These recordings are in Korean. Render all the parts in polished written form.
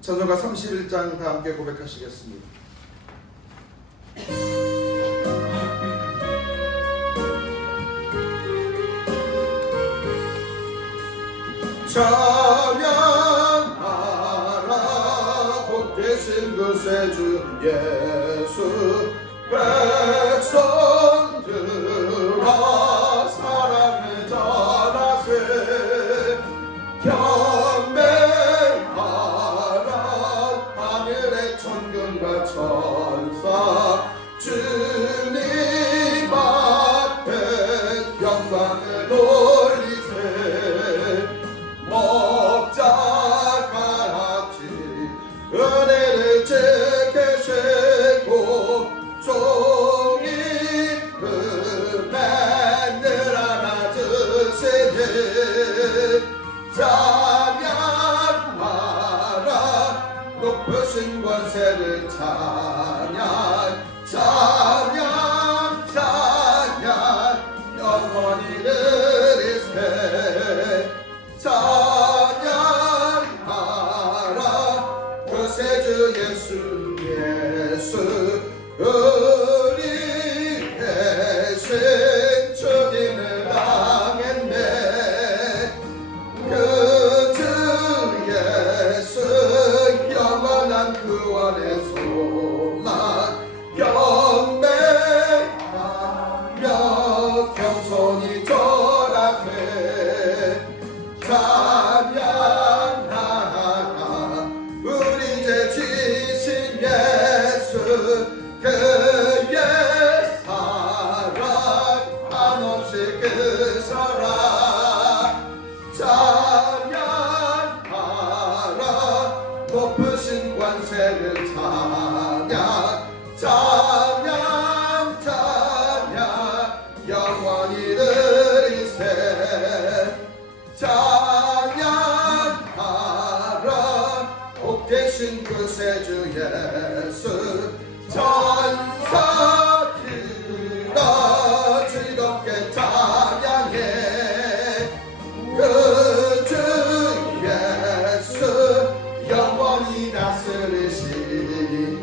전서가 31장 다 함께 고백하시겠습니다. 찬양하라 복되신 그 세주 예수 백성들아 사랑을 전하세 경배하라 하늘의 천군과 천사 주님 앞에 영광을 돌리세 목자같이 은혜를 지키시고 종이 흠에 늘 안아주시니 찬양하라 높으신 권세를 찬양 찬양 찬양 영원히 누리세 찬양하라 그 세주 예수 우리 대신 죽임을 당했네 그 주 예수 영원한 구원의 소망 경배하며 겸손히 절하세 찬양하라 우리 죄 지신 예수 그의 사랑 한없이 그 사랑 찬양하라 높으신 관세를 찬양 찬양 찬양 영원히 누리세 찬양하라 복되신 그 세주 예수 천사들아 즐겁게 찬양해 그 주 예수 영원히 다스리시니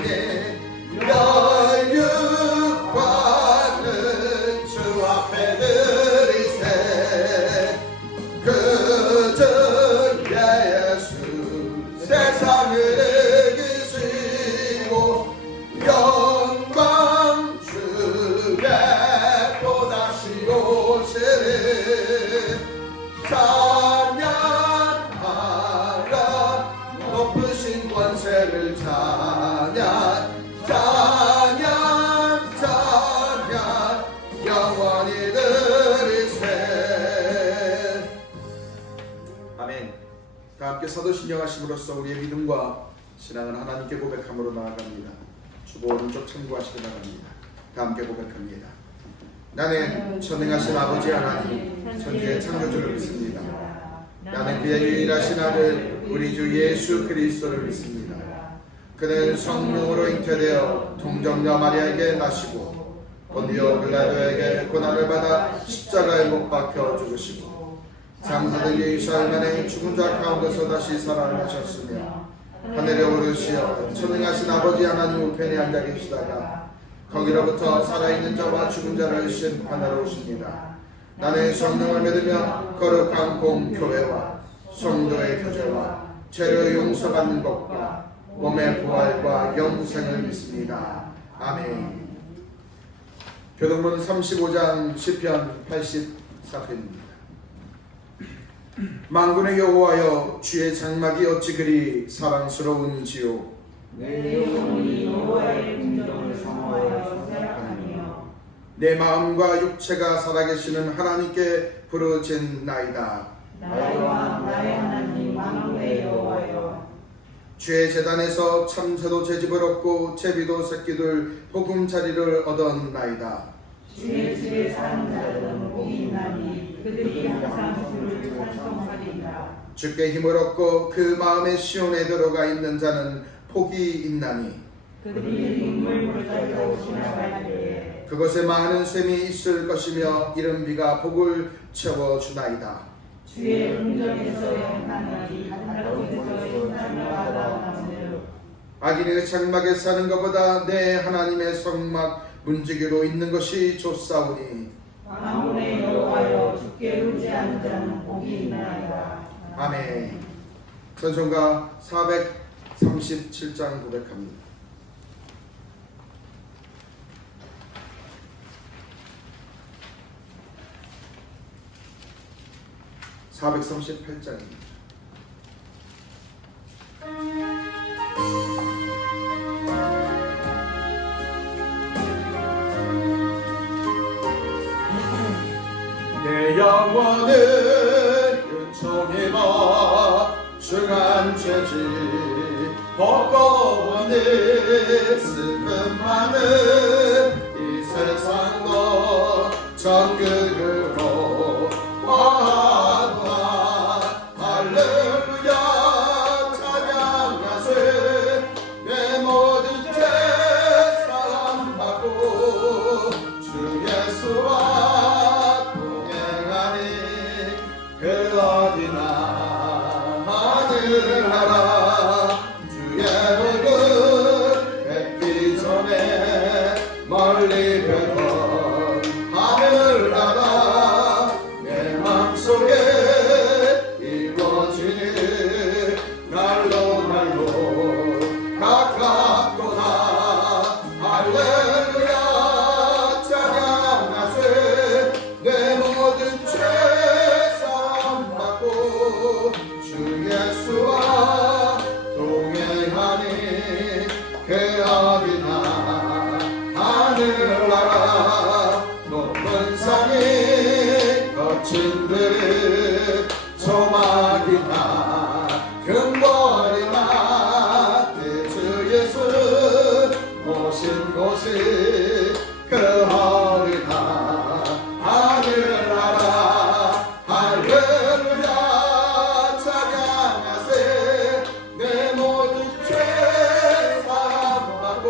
멸육과는 주 앞에 드리세 그 주 예수 세상을 이기시고 영광 주에 또다시 오시리 찬양하라 높으신 권세를 찬양 찬양 찬양 영원히 누리세 아멘. 다 함께 사도신령하심으로써 우리의 믿음과 신앙을 하나님께 고백함으로 나아갑니다. 주보 오른쪽 참고하시기 바랍니다. 다 함께 고백합니다. 나는 전능하신 아버지 하나님 천지의 창조주를 믿습니다. 나는 그의 유일하신 아들 우리 주 예수 그리스도를 믿습니다. 그는 성령으로 잉태되어 동정녀 마리아에게 나시고 본디오 빌라도에게 고난을 받아 십자가에 못 박혀 죽으시고 장사된 예수할 만에 죽은 자 가운데서 다시 살아나셨으며 하늘에 오르시어 천능하신 아버지 하나님 우편에 앉아 계시다가 거기로부터 살아있는 자와 죽은 자를 심판하러 오십니다. 나는 성령을 믿으며 거룩한 공교회와 성도의 교제와 죄를 용서받는 것과 몸의 부활과 영생을 믿습니다. 아멘. 교동문 35장 시편 84편입니다. 만군의 여호와여 주의 장막이 어찌 그리 사랑스러운지요 내 영혼이 여호와의 궁정을 사모하여 생각하며 내 마음과 육체가 살아계시는 하나님께 부르짖나이다. 나의 왕 나의 하나님 만군의 여호와여 주의 제단에서 참새도 제집을 얻고 제비도 새끼들 보금자리를 얻었나이다. 주의 집에 사는 자들은 복이 있나니 그들이 항상 주를 찬송하리이다. 주께 힘을 얻고 그 마음의 시온에 들어가 있는 자는 복이 있나니 그들이 눈물 물가에서 지나갈 때에 그곳에 많은 샘이 있을 것이며 이른 비가 복을 채워주나이다. 주의 궁정에서 행하나니 하늘에서 인자를 받아 악인의 장막에 사는 것보다 내 하나님의 성막 문지기로 있는 것이 좋사오니 만군의 여호와여 주께 의지하는 자는 복이 있나이다. 아멘. 찬송가 437장 고백합니다. 438장입니다. 내 영혼은 은총이마 중한 죄지 버거워는 슬픔 많은 이 세상도 전극으로 와봐 할렐루야 찬양하세 내 모든 죄 사함받고 주 예수와 동행하니 그 어디나 하늘나라 주의 복을 뵙기 전에 멀리 뵙던 하늘나라 내 맘속에 이루어지는 날로 날로 가깝도다 할렐루야 찬양하세 내 모든 죄 사함받고 주 예수와 동행하니 그 어디나 하늘나라 높은 산이 거친 듯 조막이나 금거리나 주 예수 모신 곳이 그 어디나 하늘나라 할렐루야 찬양하세 내 모든 죄 사함받고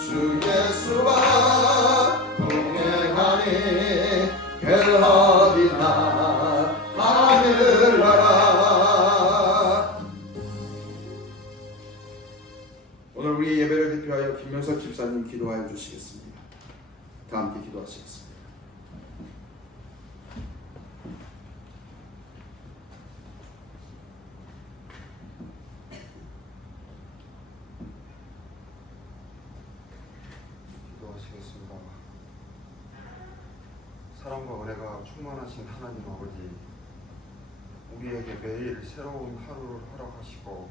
주 예수와 동행하니 그 어디나 하늘나라. 오늘 우리 예배를 대표하여 김명석 집사님 기도하여 주시겠습니다. 다 함께 기도하시겠습니다. 기도하시겠습니다. 사랑과 은혜가 충만하신 하나님 아버지, 우리에게 매일 새로운 하루를 허락하시고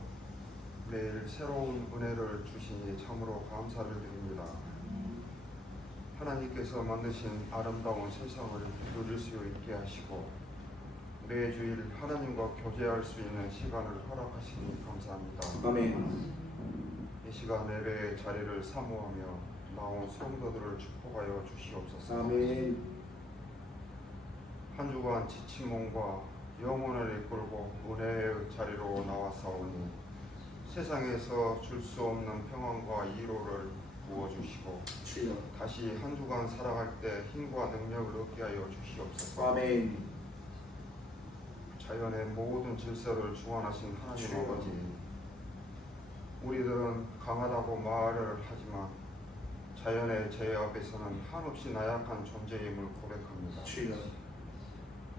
매일 새로운 은혜를 주시니 참으로 감사를 드립니다. 하나님께서 만드신 아름다운 세상을 누릴 수 있게 하시고 매주일 하나님과 교제할 수 있는 시간을 허락하시니 감사합니다. 아멘. 이 시간 예배의 자리를 사모하며 나온 성도들을 축복하여 주시옵소서. 아멘. 한 주간 지친 몸과 영혼을 이끌고 은혜의 자리로 나와사오니 세상에서 줄 수 없는 평안과 위로를 부어주시고 주여. 다시 한 주간 살아갈 때 힘과 능력을 얻게 하여 주시옵소서. 아멘. 자연의 모든 질서를 주관하신 하나님 주여. 아버지, 우리들은 강하다고 말을 하지만 자연의 죄 앞에서는 한없이 나약한 존재임을 고백합니다. 주여.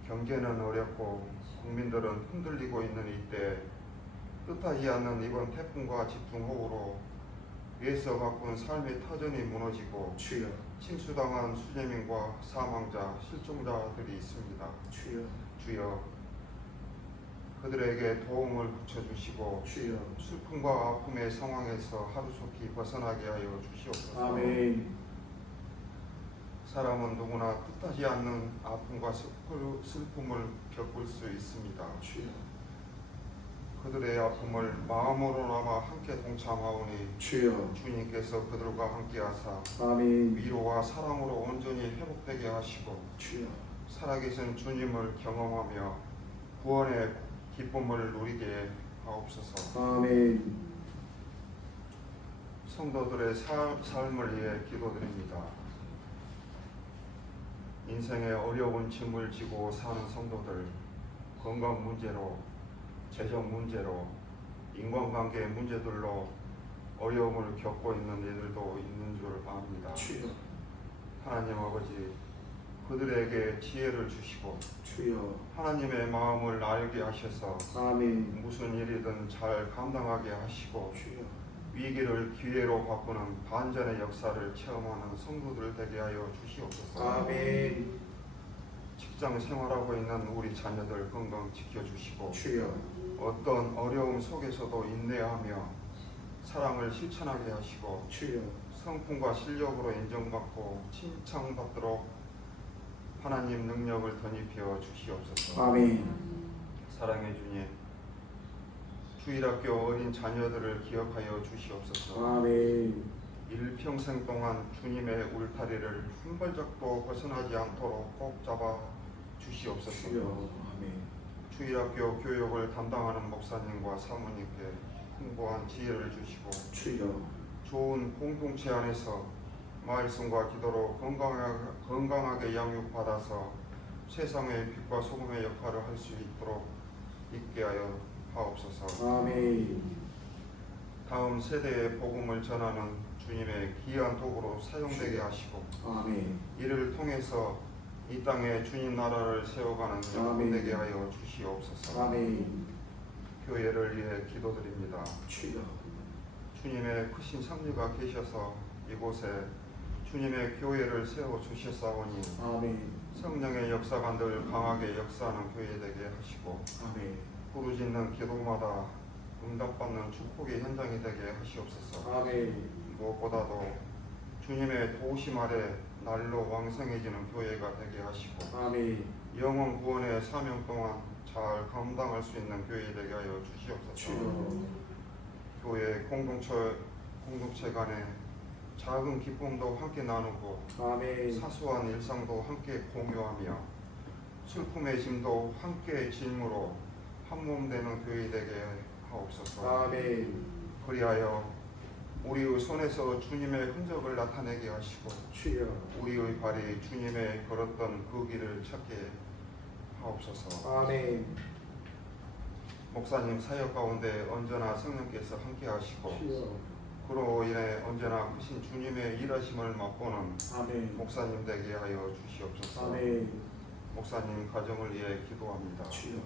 경계는 어렵고 국민들은 흔들리고 있는 이때 뜻하지 않는 이번 태풍과 집중호우로 위에서 바꾼 삶의 터전이 무너지고 주여. 침수당한 수재민과 사망자, 실종자들이 있습니다. 주여. 주여, 그들에게 도움을 붙여주시고 주여. 슬픔과 아픔의 상황에서 하루속히 벗어나게 하여 주시옵소서. 아멘. 사람은 누구나 뜻하지 않는 아픔과 슬픔을 겪을 수 있습니다. 주여. 그들의 아픔을 마음으로나마 함께 동참하오니 주여. 주님께서 그들과 함께하사 아멘. 위로와 사랑으로 온전히 회복되게 하시고 주여. 살아계신 주님을 경험하며 구원의 기쁨을 누리게 하옵소서. 아멘. 성도들의 삶을 위해 기도드립니다. 인생의 어려운 짐을 지고 사는 성도들, 건강 문제로, 재정 문제로, 인간관계 문제들로 어려움을 겪고 있는 이들도 있는 줄 압니다. 주여, 하나님 아버지, 그들에게 지혜를 주시고 주여, 하나님의 마음을 알게 하셔서 아멘. 무슨 일이든 잘 감당하게 하시고 주여, 위기를 기회로 바꾸는 반전의 역사를 체험하는 성도들 되게 하여 주시옵소서. 아멘. 직장 생활하고 있는 우리 자녀들 건강 지켜주시고 주여, 어떤 어려움 속에서도 인내하며 사랑을 실천하게 하시고 주여, 성품과 실력으로 인정받고 칭찬받도록 하나님 능력을 덧입혀 주시옵소서. 아멘. 사랑의 주님, 주일학교 어린 자녀들을 기억하여 주시옵소서. 아멘. 일평생 동안 주님의 울타리를 한 발짝도 벗어나지 않도록 꼭 잡아 주시옵소서. 주여, 아멘. 주일학교 교육을 담당하는 목사님과 사모님께 풍부한 지혜를 주시고 주여, 좋은 공동체 안에서 말씀과 기도로 건강하게 양육받아서 세상의 빛과 소금의 역할을 할 수 있게 하여 하옵소서. 아멘. 다음 세대에 복음을 전하는 주님의 귀한 도구로 사용되게 하시고 아멘. 이를 통해서 이 땅에 주님 나라를 세워가는 여러분 되게 하여 주시옵소서. 아멘. 교회를 위해 기도드립니다. 주여, 주님의 크신 섭리가 계셔서 이곳에 주님의 교회를 세워 주셨사오니 아멘. 성령의 역사가 늘 강하게 역사하는 교회 되게 하시고 아멘. 부르짖는 기도마다 응답받는 축복의 현장이 되게 하시옵소서. 아멘. 무엇보다도 주님의 도우심 아래 날로 왕성해지는 교회가 되게 하시고 아멘. 영원 구원의 사명 동안 잘 감당할 수 있는 교회 되게 하여 주시옵소서. 주여, 교회 공동체 간에 작은 기쁨도 함께 나누고 아멘. 사소한 일상도 함께 공유하며 슬픔의 짐도 함께 짐으로 한 몸 되는 교회 되게 하옵소서. 아멘. 그리하여 우리의 손에서 주님의 흔적을 나타내게 하시고 주여, 우리의 발이 주님의 걸었던 그 길을 찾게 하옵소서. 아멘. 목사님 사역 가운데 언제나 성령께서 함께 하시고 주여, 그로 인해 언제나 크신 주님의 일하심을 맛보는 아멘. 목사님 되게 하여 주시옵소서. 아멘. 목사님 가정을 위해 기도합니다. 주여,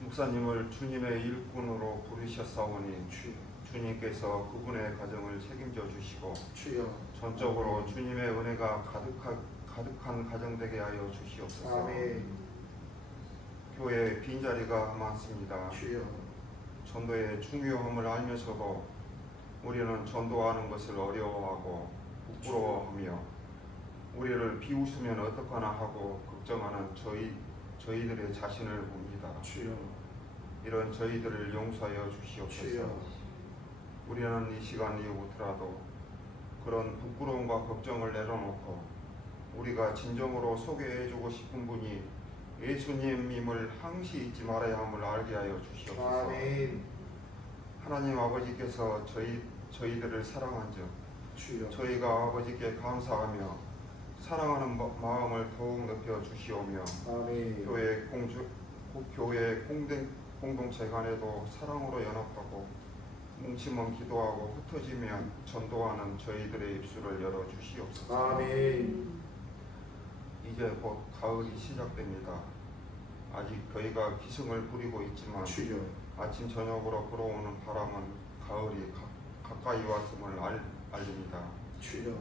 목사님을 주님의 일꾼으로 부르셨사오니 주여, 주님께서 그분의 가정을 책임져 주시고 주여. 전적으로 주님의 은혜가 가득한 가정 되게 하여 주시옵소서. 아멘. 교회에 빈자리가 많습니다. 주여, 전도의 중요함을 알면서도 우리는 전도하는 것을 어려워하고 부끄러워하며 우리를 비웃으면 어떡하나 하고 걱정하는 저희들의 자신을 봅니다. 주여, 이런 저희들을 용서하여 주시옵소서. 주여. 우리는 이 시간 이후부터라도 그런 부끄러움과 걱정을 내려놓고 우리가 진정으로 소개해주고 싶은 분이 예수님임을 항시 잊지 말아야 함을 알게 하여 주시옵소서. 아멘. 하나님 아버지께서 저희들을 사랑한즉 주여, 저희가 아버지께 감사하며 사랑하는 마음을 더욱 높여 주시오며 아멘. 교회 공동체 간에도 사랑으로 연합하고 뭉치면 기도하고 흩어지면 전도하는 저희들의 입술을 열어 주시옵소서. 아멘. 이제 곧 가을이 시작됩니다. 아직 저희가 기승을 부리고 있지만 주여, 아침 저녁으로 불어오는 바람은 가을이 가까이 왔음을 알립니다. 주여,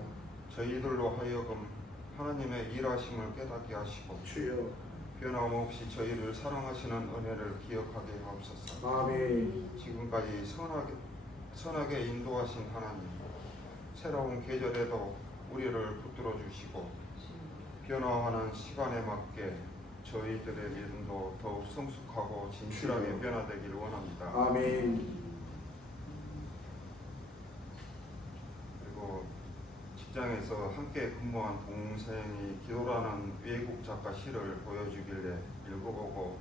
저희들로 하여금 하나님의 일하심을 깨닫게 하시고 주여. 변함없이 저희를 사랑하시는 은혜를 기억하게 하옵소서. 아멘. 지금까지 선하게 인도하신 하나님, 새로운 계절에도 우리를 붙들어 주시고 변화하는 시간에 맞게 저희들의 믿음도 더욱 성숙하고 진실하게 변화되기를 원합니다. 아멘. 그리고 직장에서 함께 근무한 동생이 기도라는 외국 작가 시를 보여주길래 읽어보고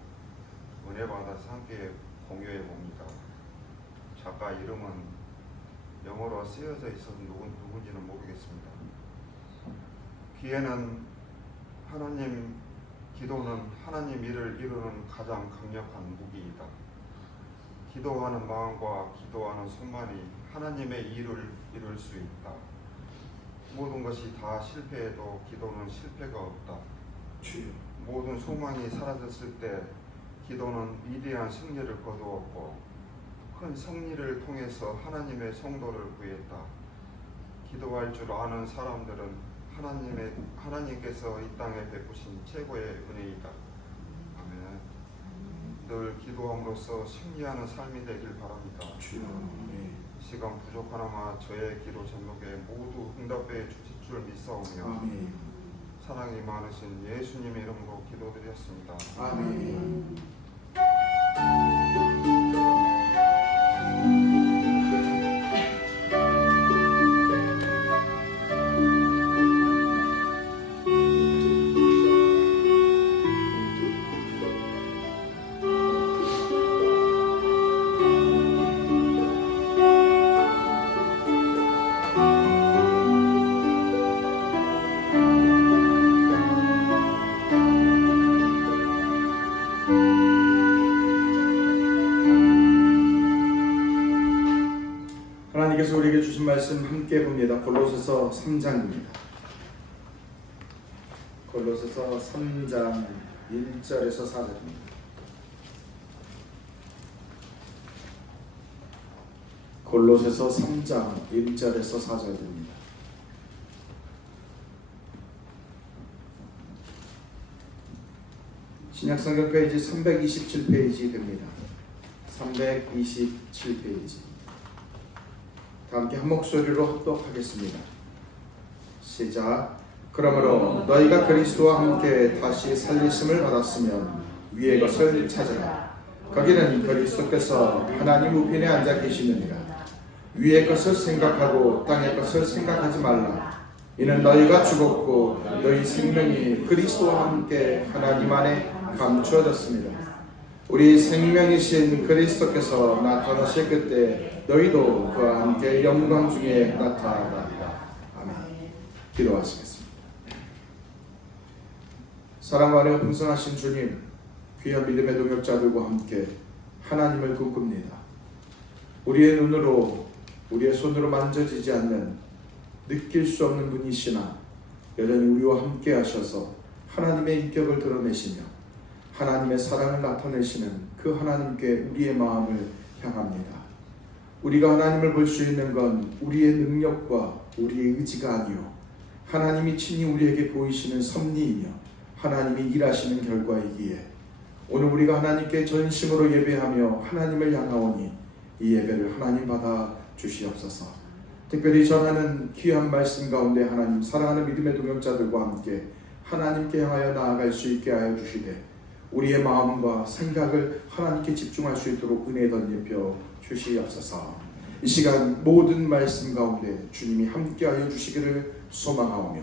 은혜 받아서 함께 공유해 봅니다. 작가 이름은 영어로 쓰여져 있어서 누군지는 모르겠습니다. 기도는 하나님 일을 이루는 가장 강력한 무기이다. 기도하는 마음과 기도하는 손만이 하나님의 일을 이룰 수 있다. 모든 것이 다 실패해도 기도는 실패가 없다. 주여. 모든 소망이 사라졌을 때 기도는 위대한 승리를 거두었고 큰 승리를 통해서 하나님의 성도를 구했다. 기도할 줄 아는 사람들은 하나님께서 이 땅에 베푸신 최고의 은혜이다. 아멘. 늘 기도함으로써 승리하는 삶이 되길 바랍니다. 주여. 시간 부족하나마 저의 기도 제목에 모두 응답해 주실 줄 믿사오며 아멘. 사랑이 많으신 예수님의 이름으로 기도드렸습니다. 아멘. 하나님께서 우리에게 주신 말씀 함께 봅니다. 골로새서 3장입니다. 골로새서 3장 1절에서 4절입니다. 골로새서 3장 1절에서 4절입니다. 신약성경 페이지 327페이지 됩니다. 327페이지. 다 함께 한 목소리로 합독하겠습니다. 시작. 그러므로 너희가 그리스도와 함께 다시 살리심을 받았으면 위의 것을 찾으라. 거기는 그리스도께서 하나님 우편에 앉아 계시느니라. 위의 것을 생각하고 땅의 것을 생각하지 말라. 이는 너희가 죽었고 너희 생명이 그리스도와 함께 하나님 안에 감추어졌습니다. 우리 생명이신 그리스도께서 나타나실 그때 너희도 그와 함께 영광 중에 나타나리라. 아멘. 기도하시겠습니다. 사랑과 은혜가 풍성하신 주님, 귀한 믿음의 동역자들과 함께 하나님을 꿈꿉니다. 우리의 눈으로, 우리의 손으로 만져지지 않는, 느낄 수 없는 분이시나 여전히 우리와 함께 하셔서 하나님의 인격을 드러내시며 하나님의 사랑을 나타내시는 그 하나님께 우리의 마음을 향합니다. 우리가 하나님을 볼 수 있는 건 우리의 능력과 우리의 의지가 아니요 하나님이 친히 우리에게 보이시는 섭리이며 하나님이 일하시는 결과이기에 오늘 우리가 하나님께 전심으로 예배하며 하나님을 향하오니 이 예배를 하나님 받아 주시옵소서. 특별히 전하는 귀한 말씀 가운데 하나님 사랑하는 믿음의 동역자들과 함께 하나님께 향하여 나아갈 수 있게 하여 주시되 우리의 마음과 생각을 하나님께 집중할 수 있도록 은혜 덧입혀 주시옵소서. 이 시간 모든 말씀 가운데 주님이 함께하여 주시기를 소망하오며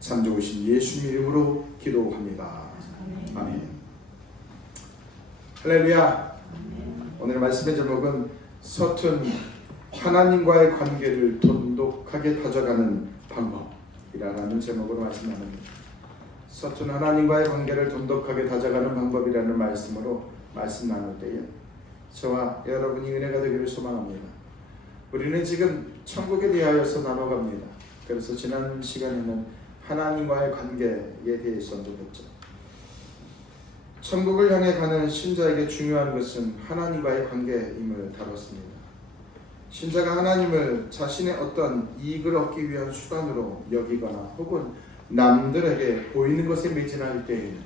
참 좋으신 예수님 이름으로 기도합니다. 아멘. 할렐루야. 오늘 말씀의 제목은 서툰 하나님과의 관계를 돈독하게 다져가는 방법이라는 제목으로 말씀 나눕니다. 서툰 하나님과의 관계를 돈독하게 다져가는 방법이라는 말씀으로 말씀 나눌 때에 저와 여러분이 은혜가 되기를 소망합니다. 우리는 지금 천국에 대하여서 나눠갑니다. 그래서 지난 시간에는 하나님과의 관계에 대해서 언급했죠. 천국을 향해 가는 신자에게 중요한 것은 하나님과의 관계임을 다뤘습니다. 신자가 하나님을 자신의 어떤 이익을 얻기 위한 수단으로 여기거나 혹은 남들에게 보이는 것에 매진할 때에는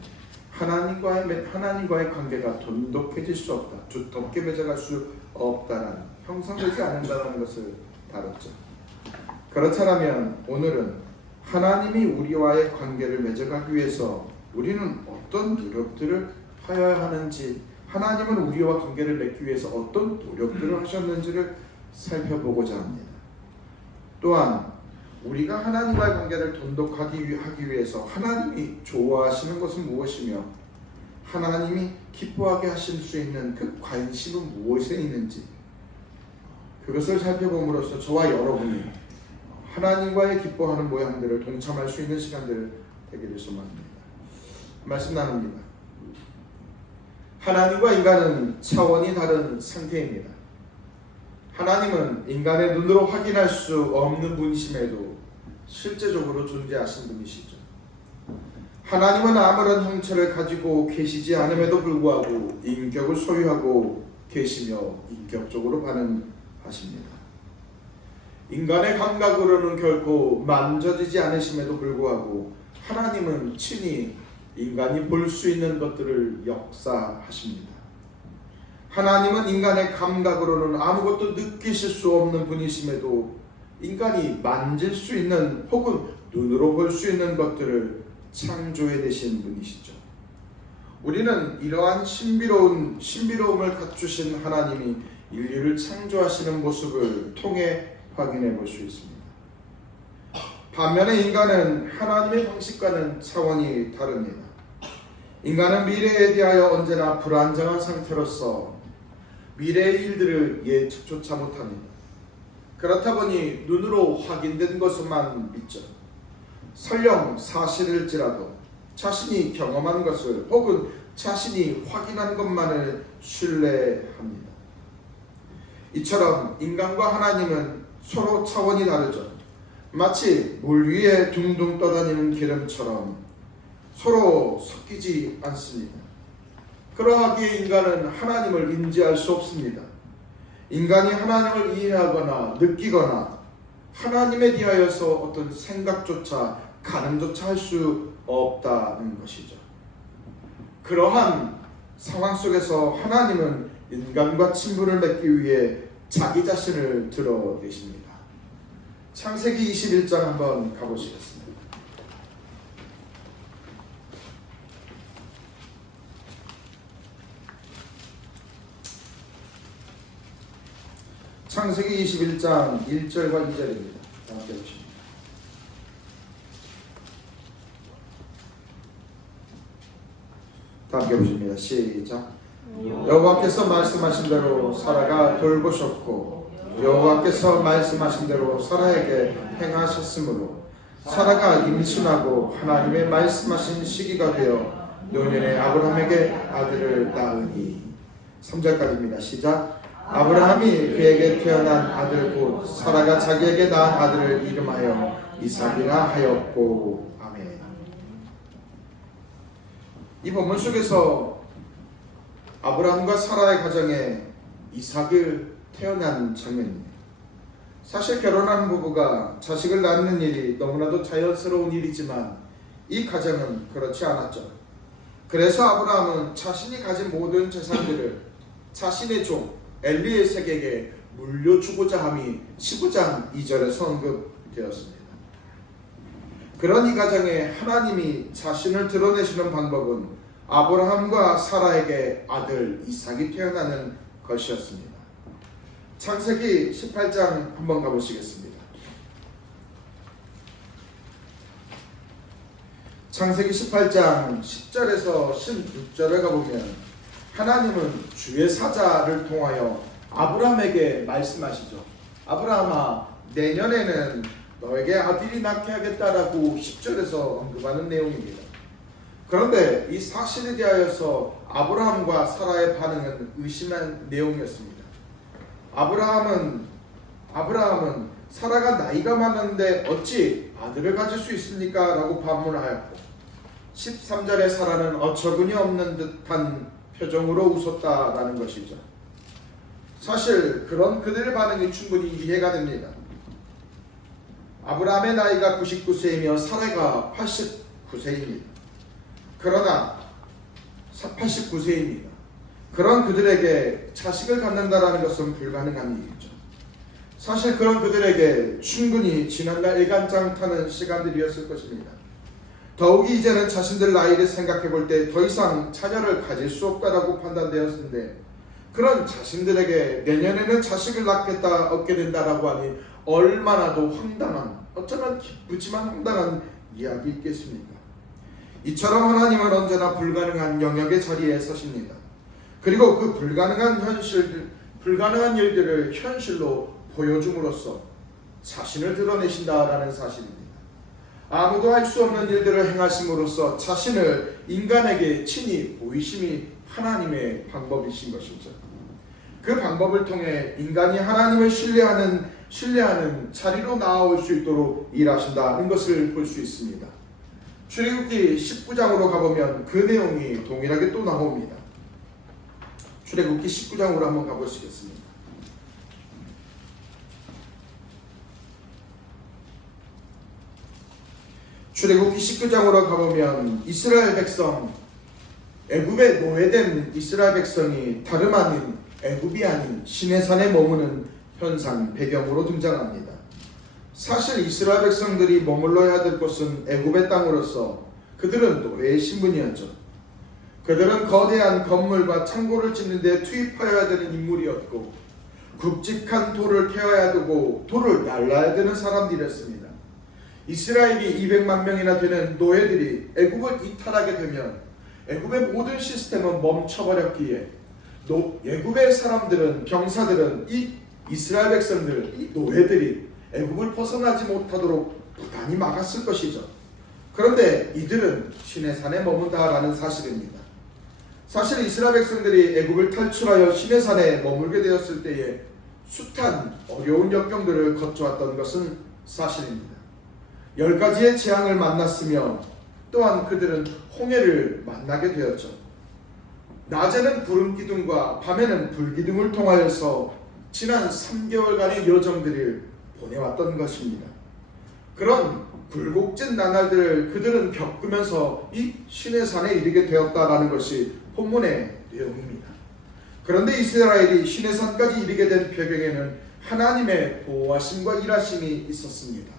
하나님과의 관계가 돈독해질 수 없다, 두텁게 맺어갈 수 없다라는, 형성되지 않는다는 것을 다뤘죠. 그렇다면 오늘은 하나님이 우리와의 관계를 맺어가기 위해서 우리는 어떤 노력들을 하여야 하는지, 하나님은 우리와 관계를 맺기 위해서 어떤 노력들을 하셨는지를 살펴보고자 합니다. 또한 우리가 하나님과의 관계를 돈독하기 위해서 하나님이 좋아하시는 것은 무엇이며 하나님이 기뻐하게 하실 수 있는 그 관심은 무엇에 있는지 그것을 살펴봄으로써 저와 여러분이 하나님과의 기뻐하는 모양들을 동참할 수 있는 시간들 되기를 소망합니다. 말씀 나눕니다. 하나님과 인간은 차원이 다른 상태입니다. 하나님은 인간의 눈으로 확인할 수 없는 분이심에도 실제적으로 존재하신 분이시죠. 하나님은 아무런 형체를 가지고 계시지 않음에도 불구하고 인격을 소유하고 계시며 인격적으로 반응하십니다. 인간의 감각으로는 결코 만져지지 않으심에도 불구하고 하나님은 친히 인간이 볼 수 있는 것들을 역사하십니다. 하나님은 인간의 감각으로는 아무것도 느끼실 수 없는 분이심에도 인간이 만질 수 있는 혹은 눈으로 볼 수 있는 것들을 창조해 내신 분이시죠. 우리는 이러한 신비로움을 갖추신 하나님이 인류를 창조하시는 모습을 통해 확인해 볼 수 있습니다. 반면에 인간은 하나님의 방식과는 차원이 다릅니다. 인간은 미래에 대하여 언제나 불안정한 상태로서 미래의 일들을 예측조차 못합니다. 그렇다 보니 눈으로 확인된 것만 믿죠. 설령 사실일지라도 자신이 경험한 것을 혹은 자신이 확인한 것만을 신뢰합니다. 이처럼 인간과 하나님은 서로 차원이 다르죠. 마치 물 위에 둥둥 떠다니는 기름처럼 서로 섞이지 않습니다. 그러하기에 인간은 하나님을 인지할 수 없습니다. 인간이 하나님을 이해하거나 느끼거나 하나님에 대하여서 어떤 생각조차 가늠조차 할 수 없다는 것이죠. 그러한 상황 속에서 하나님은 인간과 친분을 맺기 위해 자기 자신을 드러내십니다. 창세기 21장 한번 가보시겠습니다. 창세기 21장 1절과 2절입니다. 함께 보십니다. 함께 보십니다. 시작. 여호와께서 말씀하신 대로 사라가 돌보셨고 여호와께서 말씀하신 대로 사라에게 행하셨으므로 사라가 임신하고 하나님의 말씀하신 시기가 되어 노년에 아브라함에게 아들을 낳으니. 3절까지입니다. 시작. 아브라함이 그에게 태어난 아들 곧 사라가 자기에게 낳은 아들을 이름하여 이삭이라 하였고. 아멘. 이 본문 속에서 아브라함과 사라의 가정에 이삭을 태어난 장면입니다. 사실 결혼한 부부가 자식을 낳는 일이 너무나도 자연스러운 일이지만 이 가정은 그렇지 않았죠. 그래서 아브라함은 자신이 가진 모든 재산들을 자신의 종 엘리에셀에게 물려주고자 함이 15장 2절에서 언급되었습니다. 그런 이 가정에 하나님이 자신을 드러내시는 방법은 아브라함과 사라에게 아들 이삭이 태어나는 것이었습니다. 창세기 18장 한번 가보시겠습니다. 창세기 18장 10절에서 16절에 가보면 하나님은 주의 사자를 통하여 아브라함에게 말씀하시죠. 아브라함아, 내년에는 너에게 아들이 낳게 하겠다라고 10절에서 언급하는 내용입니다. 그런데 이 사실에 대하여서 아브라함과 사라의 반응은 의심한 내용이었습니다. 아브라함은 사라가 나이가 많은데 어찌 아들을 가질 수 있습니까? 라고 반문하였고 13절에 사라는 어처구니 없는 듯한 표정으로 웃었다라는 것이죠. 사실 그런 그들의 반응이 충분히 이해가 됩니다. 아브라함의 나이가 99세이며 사라가 89세입니다. 그러나 89세입니다. 그런 그들에게 자식을 갖는다라는 것은 불가능한 일이죠. 사실 그런 그들에게 충분히 지난날 일간장 타는 시간들이었을 것입니다. 더욱이 이제는 자신들 나이를 생각해 볼 때 더 이상 자녀를 가질 수 없다라고 판단되었는데 그런 자신들에게 내년에는 자식을 얻게 된다라고 하니 얼마나도 황당한, 어쩌면 기쁘지만 황당한 이야기 있겠습니까? 이처럼 하나님은 언제나 불가능한 영역의 자리에 서십니다. 그리고 그 불가능한 일들을 현실로 보여줌으로써 자신을 드러내신다라는 사실입니다. 아무도 할 수 없는 일들을 행하심으로써 자신을 인간에게 친히 보이심이 하나님의 방법이신 것이죠. 그 방법을 통해 인간이 하나님을 신뢰하는 자리로 나아올 수 있도록 일하신다는 것을 볼 수 있습니다. 출애굽기 19장으로 가보면 그 내용이 동일하게 또 나옵니다. 출애굽기 19장으로 한번 가보시겠습니다. 출애굽기 19장으로 가보면 이스라엘 백성, 애굽에 노예된 이스라엘 백성이 다름 아닌 애굽이 아닌 시내산에 머무는 현상, 배경으로 등장합니다. 사실 이스라엘 백성들이 머물러야 될 곳은 애굽의 땅으로서 그들은 노예의 신분이었죠. 그들은 거대한 건물과 창고를 짓는 데 투입하여야 되는 인물이었고 굵직한 돌을 캐어야 되고 돌을 날라야 되는 사람들이었습니다. 이스라엘이 200만 명이나 되는 노예들이 애굽을 이탈하게 되면 애굽의 모든 시스템은 멈춰버렸기에 애굽의 사람들은, 병사들은 이 이스라엘 백성들, 이 노예들이 애굽을 벗어나지 못하도록 부단히 막았을 것이죠. 그런데 이들은 시내산에 머문다라는 사실입니다. 사실 이스라엘 백성들이 애굽을 탈출하여 시내산에 머물게 되었을 때에 숱한 어려운 역경들을 거쳐왔던 것은 사실입니다. 10가지의 재앙을 만났으며 또한 그들은 홍해를 만나게 되었죠. 낮에는 구름 기둥과 밤에는 불 기둥을 통하여서 지난 3개월간의 여정들을 보내왔던 것입니다. 그런 굴곡진 나날들을 그들은 겪으면서 이 시내산에 이르게 되었다라는 것이 본문의 내용입니다. 그런데 이스라엘이 시내산까지 이르게 된 배경에는 하나님의 보호하심과 일하심이 있었습니다.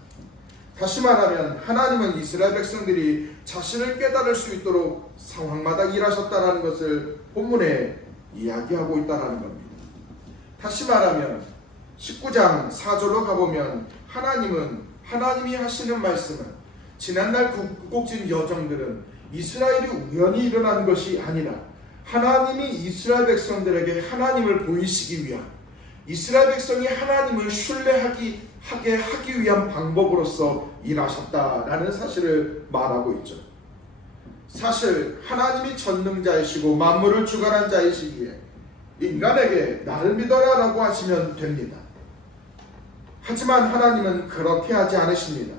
다시 말하면 하나님은 이스라엘 백성들이 자신을 깨달을 수 있도록 상황마다 일하셨다는 것을 본문에 이야기하고 있다는 겁니다. 다시 말하면 19장 4절로 가보면 하나님이 하시는 말씀은 지난날 굴곡진 여정들은 이스라엘이 우연히 일어난 것이 아니라 하나님이 이스라엘 백성들에게 하나님을 보이시기 위한, 이스라엘 백성이 하나님을 신뢰하게 하기 위한 방법으로서 일하셨다라는 사실을 말하고 있죠. 사실 하나님이 전능자이시고 만물을 주관한 자이시기에 인간에게 나를 믿어라 라고 하시면 됩니다. 하지만 하나님은 그렇게 하지 않으십니다.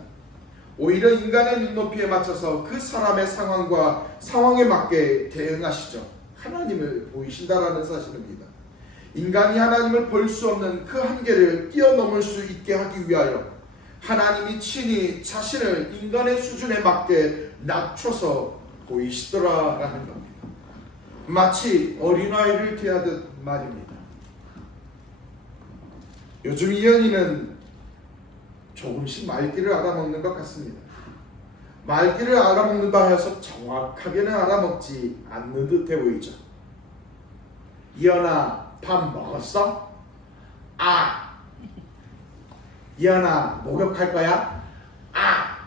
오히려 인간의 눈높이에 맞춰서 그 사람의 상황에 맞게 대응하시죠. 하나님을 보이신다라는 사실입니다. 인간이 하나님을 볼 수 없는 그 한계를 뛰어넘을 수 있게 하기 위하여 하나님이 친히 자신을 인간의 수준에 맞게 낮춰서 보이시더라라는 겁니다. 마치 어린아이를 대하듯 말입니다. 요즘 이현이는 조금씩 말귀를 알아먹는 것 같습니다. 말귀를 알아먹는다 해서 정확하게는 알아먹지 않는 듯해 보이죠. 이현아, 밥 먹었어? 아! 이현아, 목욕할 거야? 아!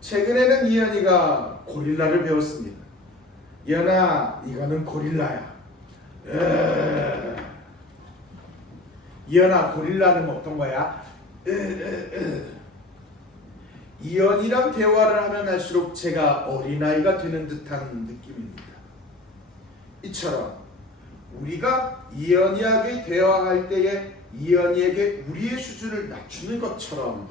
최근에는 이현이가 고릴라를 배웠습니다. 이현아, 이거는 고릴라야. 이현아, 고릴라는 어떤 거야? 이현이랑 대화를 하면 할수록 제가 어린아이가 되는 듯한 느낌입니다. 이처럼 우리가 이현이에게 대화할 때에 이현이에게 우리의 수준을 낮추는 것처럼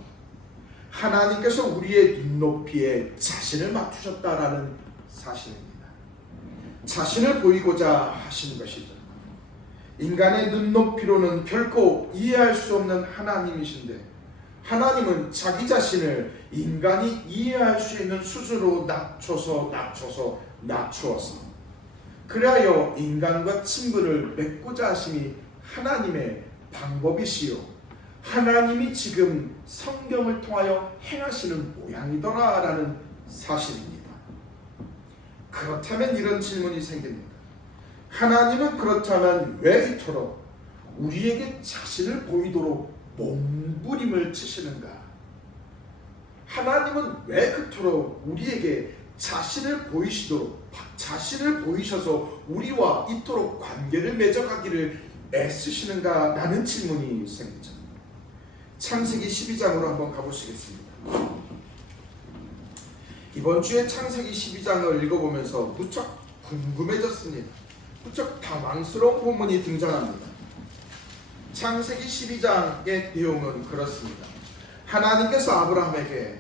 하나님께서 우리의 눈높이에 자신을 맞추셨다라는 사실입니다. 자신을 보이고자 하시는 것이죠. 인간의 눈높이로는 결코 이해할 수 없는 하나님이신데 하나님은 자기 자신을 인간이 이해할 수 있는 수준으로 낮추어서 그리하여 인간과 친분을 맺고자 하심이 하나님의 방법이시요 하나님이 지금 성경을 통하여 행하시는 모양이더라라는 사실입니다. 그렇다면 이런 질문이 생깁니다. 하나님은 그렇다면 왜 이토록 우리에게 자신을 보이도록 몸부림을 치시는가? 하나님은 왜 그토록 우리에게 자신을 보이셔서 우리와 이토록 관계를 맺어가기를 애쓰시는가? 라는 질문이 생기죠. 창세기 12장으로 한번 가보시겠습니다. 이번 주에 창세기 12장을 읽어보면서 무척 궁금해졌습니다. 무척 당황스러운 본문이 등장합니다. 창세기 12장의 내용은 그렇습니다. 하나님께서 아브라함에게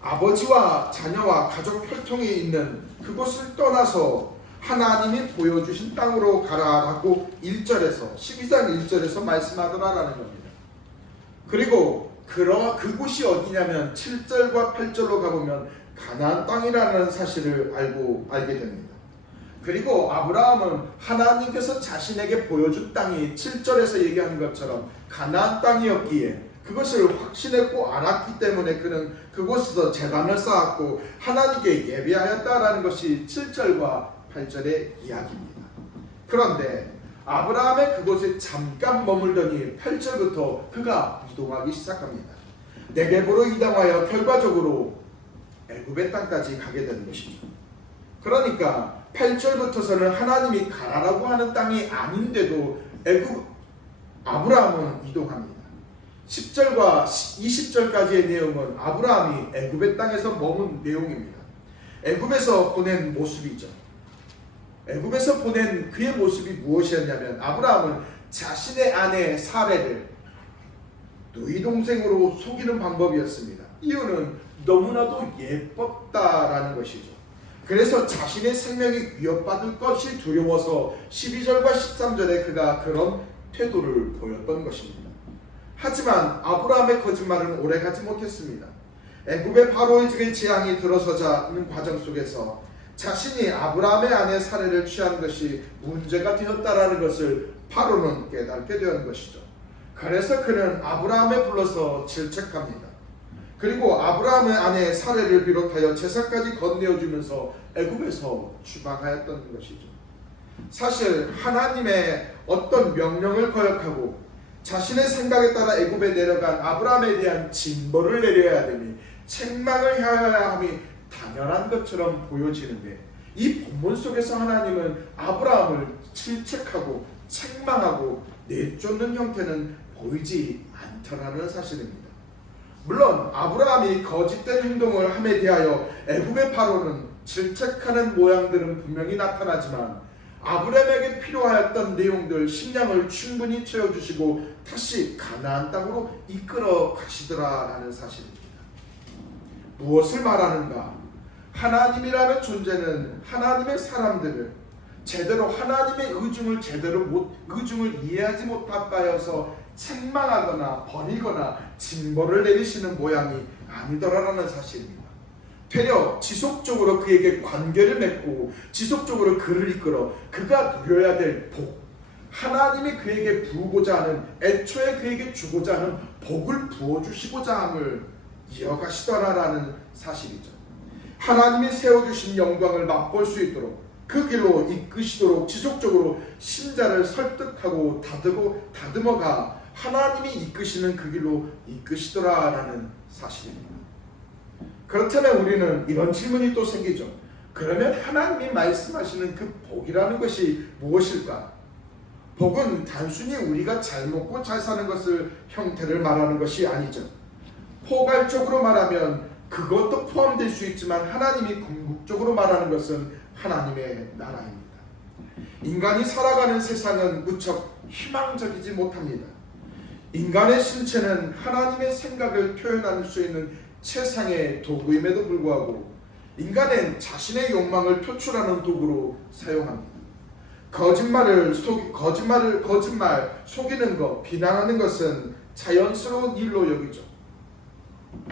아버지와 자녀와 가족 혈통이 있는 그곳을 떠나서 하나님이 보여주신 땅으로 가라라고 1절에서 12장 1절에서 말씀하더라라는 겁니다. 그리고 그곳이 어디냐면 7절과 8절로 가보면 가나안 땅이라는 사실을 알게 됩니다. 그리고 아브라함은 하나님께서 자신에게 보여준 땅이 7절에서 얘기하는 것처럼 가나안 땅이었기에 그것을 확신했고 알았기 때문에 그는 그곳에서 제단을 쌓았고 하나님께 예배하였다라는 것이 7절과 8절의 이야기입니다. 그런데 아브라함의 그곳에 잠깐 머물더니 8절부터 그가 이동하기 시작합니다. 네겝으로 이동하여 결과적으로 애굽의 땅까지 가게 되는 것이죠. 그러니까 8절부터서는 하나님이 가라라고 하는 땅이 아닌데도 아브라함은 이동합니다. 10절과 20절까지의 내용은 아브라함이 애굽의 땅에서 머문 내용입니다. 애굽에서 보낸 모습이죠. 애굽에서 보낸 그의 모습이 무엇이었냐면 아브라함은 자신의 아내 사레를 누이 동생으로 속이는 방법이었습니다. 이유는 너무나도 예뻤다라는 것이죠. 그래서 자신의 생명이 위협받을 것이 두려워서 12절과 13절에 그가 그런 태도를 보였던 것입니다. 하지만 아브라함의 거짓말은 오래가지 못했습니다. 애굽의 바로의 재앙이 들어서자는 과정 속에서 자신이 아브라함의 아내 사례를 취한 것이 문제가 되었다라는 것을 바로는 깨닫게 되는 것이죠. 그래서 그는 아브라함을 불러서 질책합니다. 그리고 아브라함의 아내 사례를 비롯하여 제사까지 건네어주면서 애굽에서 추방하였던 것이죠. 사실 하나님의 어떤 명령을 거역하고 자신의 생각에 따라 애굽에 내려간 아브라함에 대한 징벌을 내려야 되니 책망을 해야 함이 당연한 것처럼 보여지는데 이 본문 속에서 하나님은 아브라함을 질책하고 책망하고 내쫓는 형태는 보이지 않더라는 사실입니다. 물론 아브라함이 거짓된 행동을 함에 대하여 애굽의 바로는 질책하는 모양들은 분명히 나타나지만 아브라함에게 필요하였던 내용들 식량을 충분히 채워주시고 다시 가나안 땅으로 이끌어 가시더라라는 사실입니다. 무엇을 말하는가? 하나님이라는 존재는 하나님의 사람들을 제대로 하나님의 의중을 이해하지 못하여서 책망하거나 버리거나 징벌을 내리시는 모양이 아니더라라는 사실입니다. 되려 지속적으로 그에게 관계를 맺고 지속적으로 그를 이끌어 그가 누려야 될 복, 하나님이 그에게 부고자 하는 애초에 그에게 주고자 하는 복을 부어주시고자 함을 이어가시더라라는 사실이죠. 하나님이 세워주신 영광을 맛볼 수 있도록 그 길로 이끄시도록 지속적으로 신자를 설득하고 다듬어가 하나님이 이끄시는 그 길로 이끄시더라라는 사실입니다. 그렇다면 우리는 이런 질문이 또 생기죠. 그러면 하나님이 말씀하시는 그 복이라는 것이 무엇일까? 복은 단순히 우리가 잘 먹고 잘 사는 것을 형태를 말하는 것이 아니죠. 포괄적으로 말하면 그것도 포함될 수 있지만 하나님이 궁극적으로 말하는 것은 하나님의 나라입니다. 인간이 살아가는 세상은 무척 희망적이지 못합니다. 인간의 신체는 하나님의 생각을 표현할 수 있는 최상의 도구임에도 불구하고 인간은 자신의 욕망을 표출하는 도구로 사용합니다. 거짓말, 속이는 것, 비난하는 것은 자연스러운 일로 여기죠.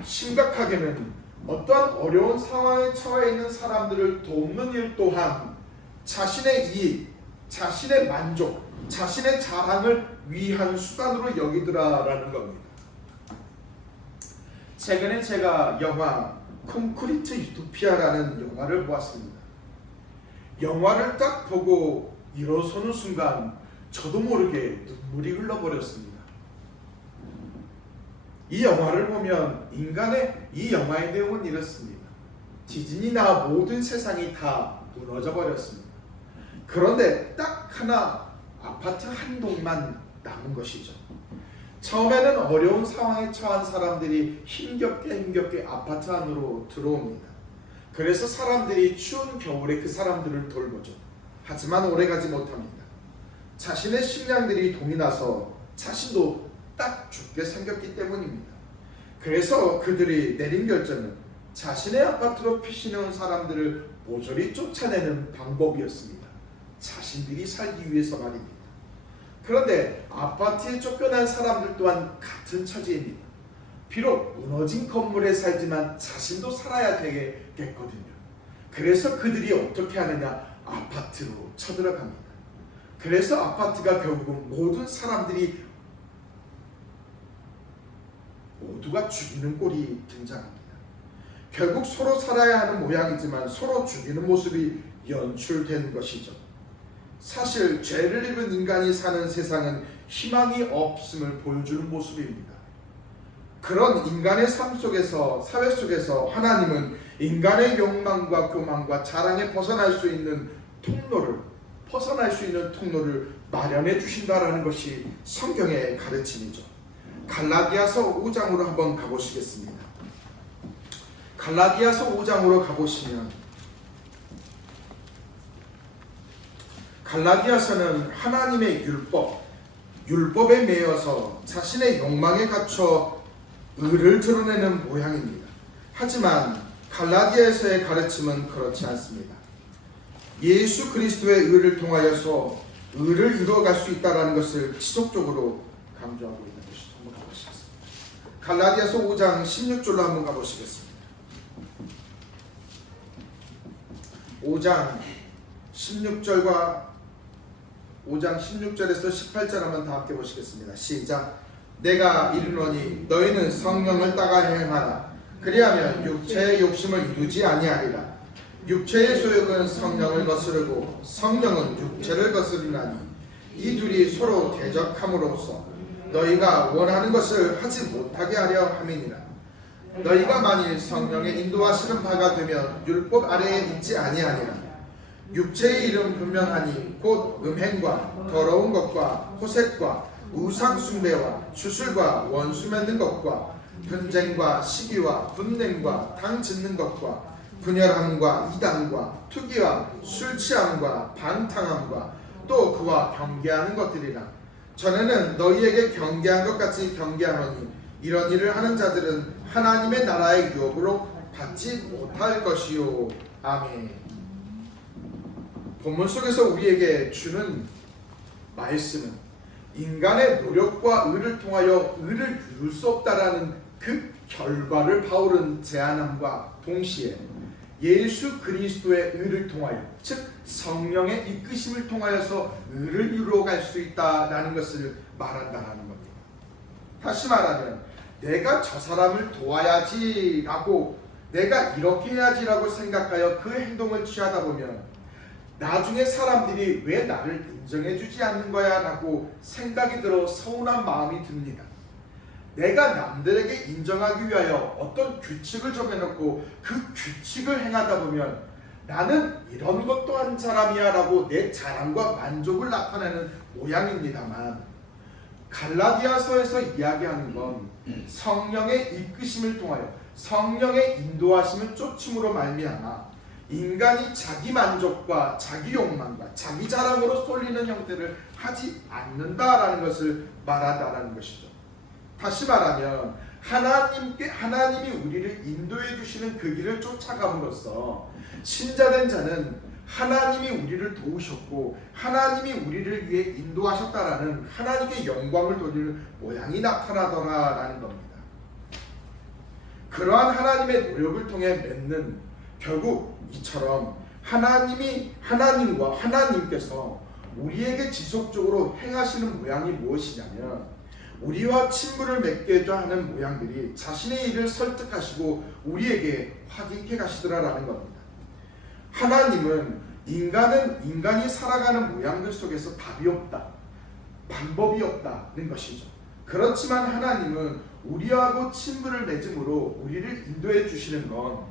심각하게는 어떠한 어려운 상황에 처해 있는 사람들을 돕는 일 또한 자신의 이익, 자신의 만족, 자신의 자랑을 위한 수단으로 여기더라라는 겁니다. 최근에 제가 영화 콘크리트 유토피아라는 영화를 보았습니다. 영화를 딱 보고 일어서는 순간 저도 모르게 눈물이 흘러버렸습니다. 이 영화를 보면 이 영화의 내용은 이렇습니다. 지진이 나 모든 세상이 다 무너져 버렸습니다. 그런데 딱 하나 아파트 한 동만 남은 것이죠. 처음에는 어려운 상황에 처한 사람들이 힘겹게 아파트 안으로 들어옵니다. 그래서 사람들이 추운 겨울에 그 사람들을 돌보죠. 하지만 오래가지 못합니다. 자신의 식량들이 동이 나서 자신도 딱 죽게 생겼기 때문입니다. 그래서 그들이 내린 결정은 자신의 아파트로 피신해온 사람들을 모조리 쫓아내는 방법이었습니다. 자신들이 살기 위해서 말입니다. 그런데 아파트에 쫓겨난 사람들 또한 같은 처지입니다. 비록 무너진 건물에 살지만 자신도 살아야 되겠거든요. 그래서 그들이 어떻게 하느냐? 아파트로 쳐들어갑니다. 그래서 아파트가 결국은 모든 사람들이 모두가 죽이는 꼴이 등장합니다. 결국 서로 살아야 하는 모양이지만 서로 죽이는 모습이 연출된 것이죠. 사실 죄를 입은 인간이 사는 세상은 희망이 없음을 보여주는 모습입니다. 그런 인간의 삶 속에서, 사회 속에서 하나님은 인간의 욕망과 교만과 자랑에 벗어날 수 있는 통로를 마련해 주신다라는 것이 성경의 가르침이죠. 갈라디아서 5장으로 한번 가보시겠습니다. 갈라디아서 5장으로 가보시면 갈라디아서는 하나님의 율법에 매여서 자신의 욕망에 갇혀 의를 드러내는 모양입니다. 하지만 갈라디아서의 가르침은 그렇지 않습니다. 예수 그리스도의 의를 통하여서 의를 이루어갈 수 있다는 것을 지속적으로 강조하고 있는 것이죠. 한번 가보시겠습니다. 갈라디아서 5장 16절로 한번 가보시겠습니다. 5장 16절에서 18절 한번 다 함께 보시겠습니다. 시작. 내가 이르노니 너희는 성령을 따라 행하라. 그리하면 육체의 욕심을 이루지 아니하리라. 육체의 소욕은 성령을 거스르고 성령은 육체를 거스르나니 이 둘이 서로 대적함으로써 너희가 원하는 것을 하지 못하게 하려 함이니라. 너희가 만일 성령의 인도하시는 바가 되면 율법 아래에 있지 아니하니라. 육체의 일은 분명하니 곧 음행과 더러운 것과 호색과 우상 숭배와 주술과 원수 맺는 것과 분쟁과 시기와 분냄과 당 짓는 것과 분열함과 이단과 투기와 술 취함과 방탕함과 또 그와 경계하는 것들이라. 전에는 너희에게 경계한 것 같이 경계하노니 이런 일을 하는 자들은 하나님의 나라의 유업으로 받지 못할 것이요. 아멘. 본문 속에서 우리에게 주는 말씀은 인간의 노력과 의를 통하여 의를 이룰 수 없다라는 그 결과를 바울은 제안함과 동시에 예수 그리스도의 의를 통하여, 즉 성령의 이끄심을 통하여서 의를 이루어갈 수 있다라는 것을 말한다는 겁니다. 다시 말하면 내가 저 사람을 도와야지라고, 내가 이렇게 해야지라고 생각하여 그 행동을 취하다 보면 나중에 사람들이 왜 나를 인정해주지 않는 거야 라고 생각이 들어 서운한 마음이 듭니다. 내가 남들에게 인정하기 위하여 어떤 규칙을 정해놓고 그 규칙을 행하다 보면 나는 이런 것도 한 사람이야 라고 내 자랑과 만족을 나타내는 모양입니다만, 갈라디아서에서 이야기하는 건 성령의 이끄심을 통하여 성령의 인도하심을 쫓음으로 말미암아 인간이 자기 만족과 자기 욕망과 자기 자랑으로 쏠리는 형태를 하지 않는다라는 것을 말한다는 것이죠. 다시 말하면 하나님이 우리를 인도해 주시는 그 길을 쫓아감으로써 신자된 자는 하나님이 우리를 도우셨고 하나님이 우리를 위해 인도하셨다라는 하나님께 영광을 돌리는 모양이 나타나더라라는 겁니다. 그러한 하나님의 노력을 통해 맺는, 결국 이처럼 하나님과 하나님께서 우리에게 지속적으로 행하시는 모양이 무엇이냐면, 우리와 친분을 맺게 하는 모양들이 자신의 일을 설득하시고 우리에게 확인해 가시더라라는 겁니다. 하나님은 인간이 살아가는 모양들 속에서 답이 없다, 방법이 없다는 것이죠. 그렇지만 하나님은 우리하고 친분을 맺음으로 우리를 인도해 주시는 건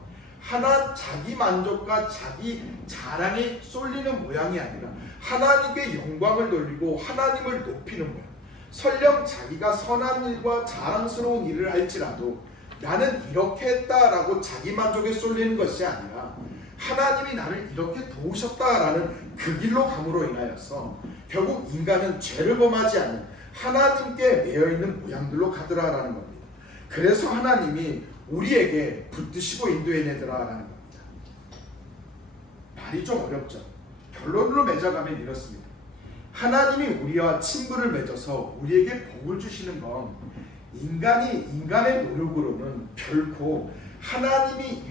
자기 만족과 자기 자랑에 쏠리는 모양이 아니라 하나님께 영광을 돌리고 하나님을 높이는 모양. 설령 자기가 선한 일과 자랑스러운 일을 할지라도 나는 이렇게 했다라고 자기 만족에 쏠리는 것이 아니라 하나님이 나를 이렇게 도우셨다라는 그 길로 감으로 인하여서 결국 인간은 죄를 범하지 않는 하나님께 매여있는 모양들로 가더라라는 겁니다. 그래서 하나님이 우리에게 붙드시고 인도해내더라라는 겁니다. 말이 좀 어렵죠. 결론으로 맺어가면 이렇습니다. 하나님이 우리와 친분을 맺어서 우리에게 복을 주시는 건 인간이 인간의 노력으로는 결코 하나님이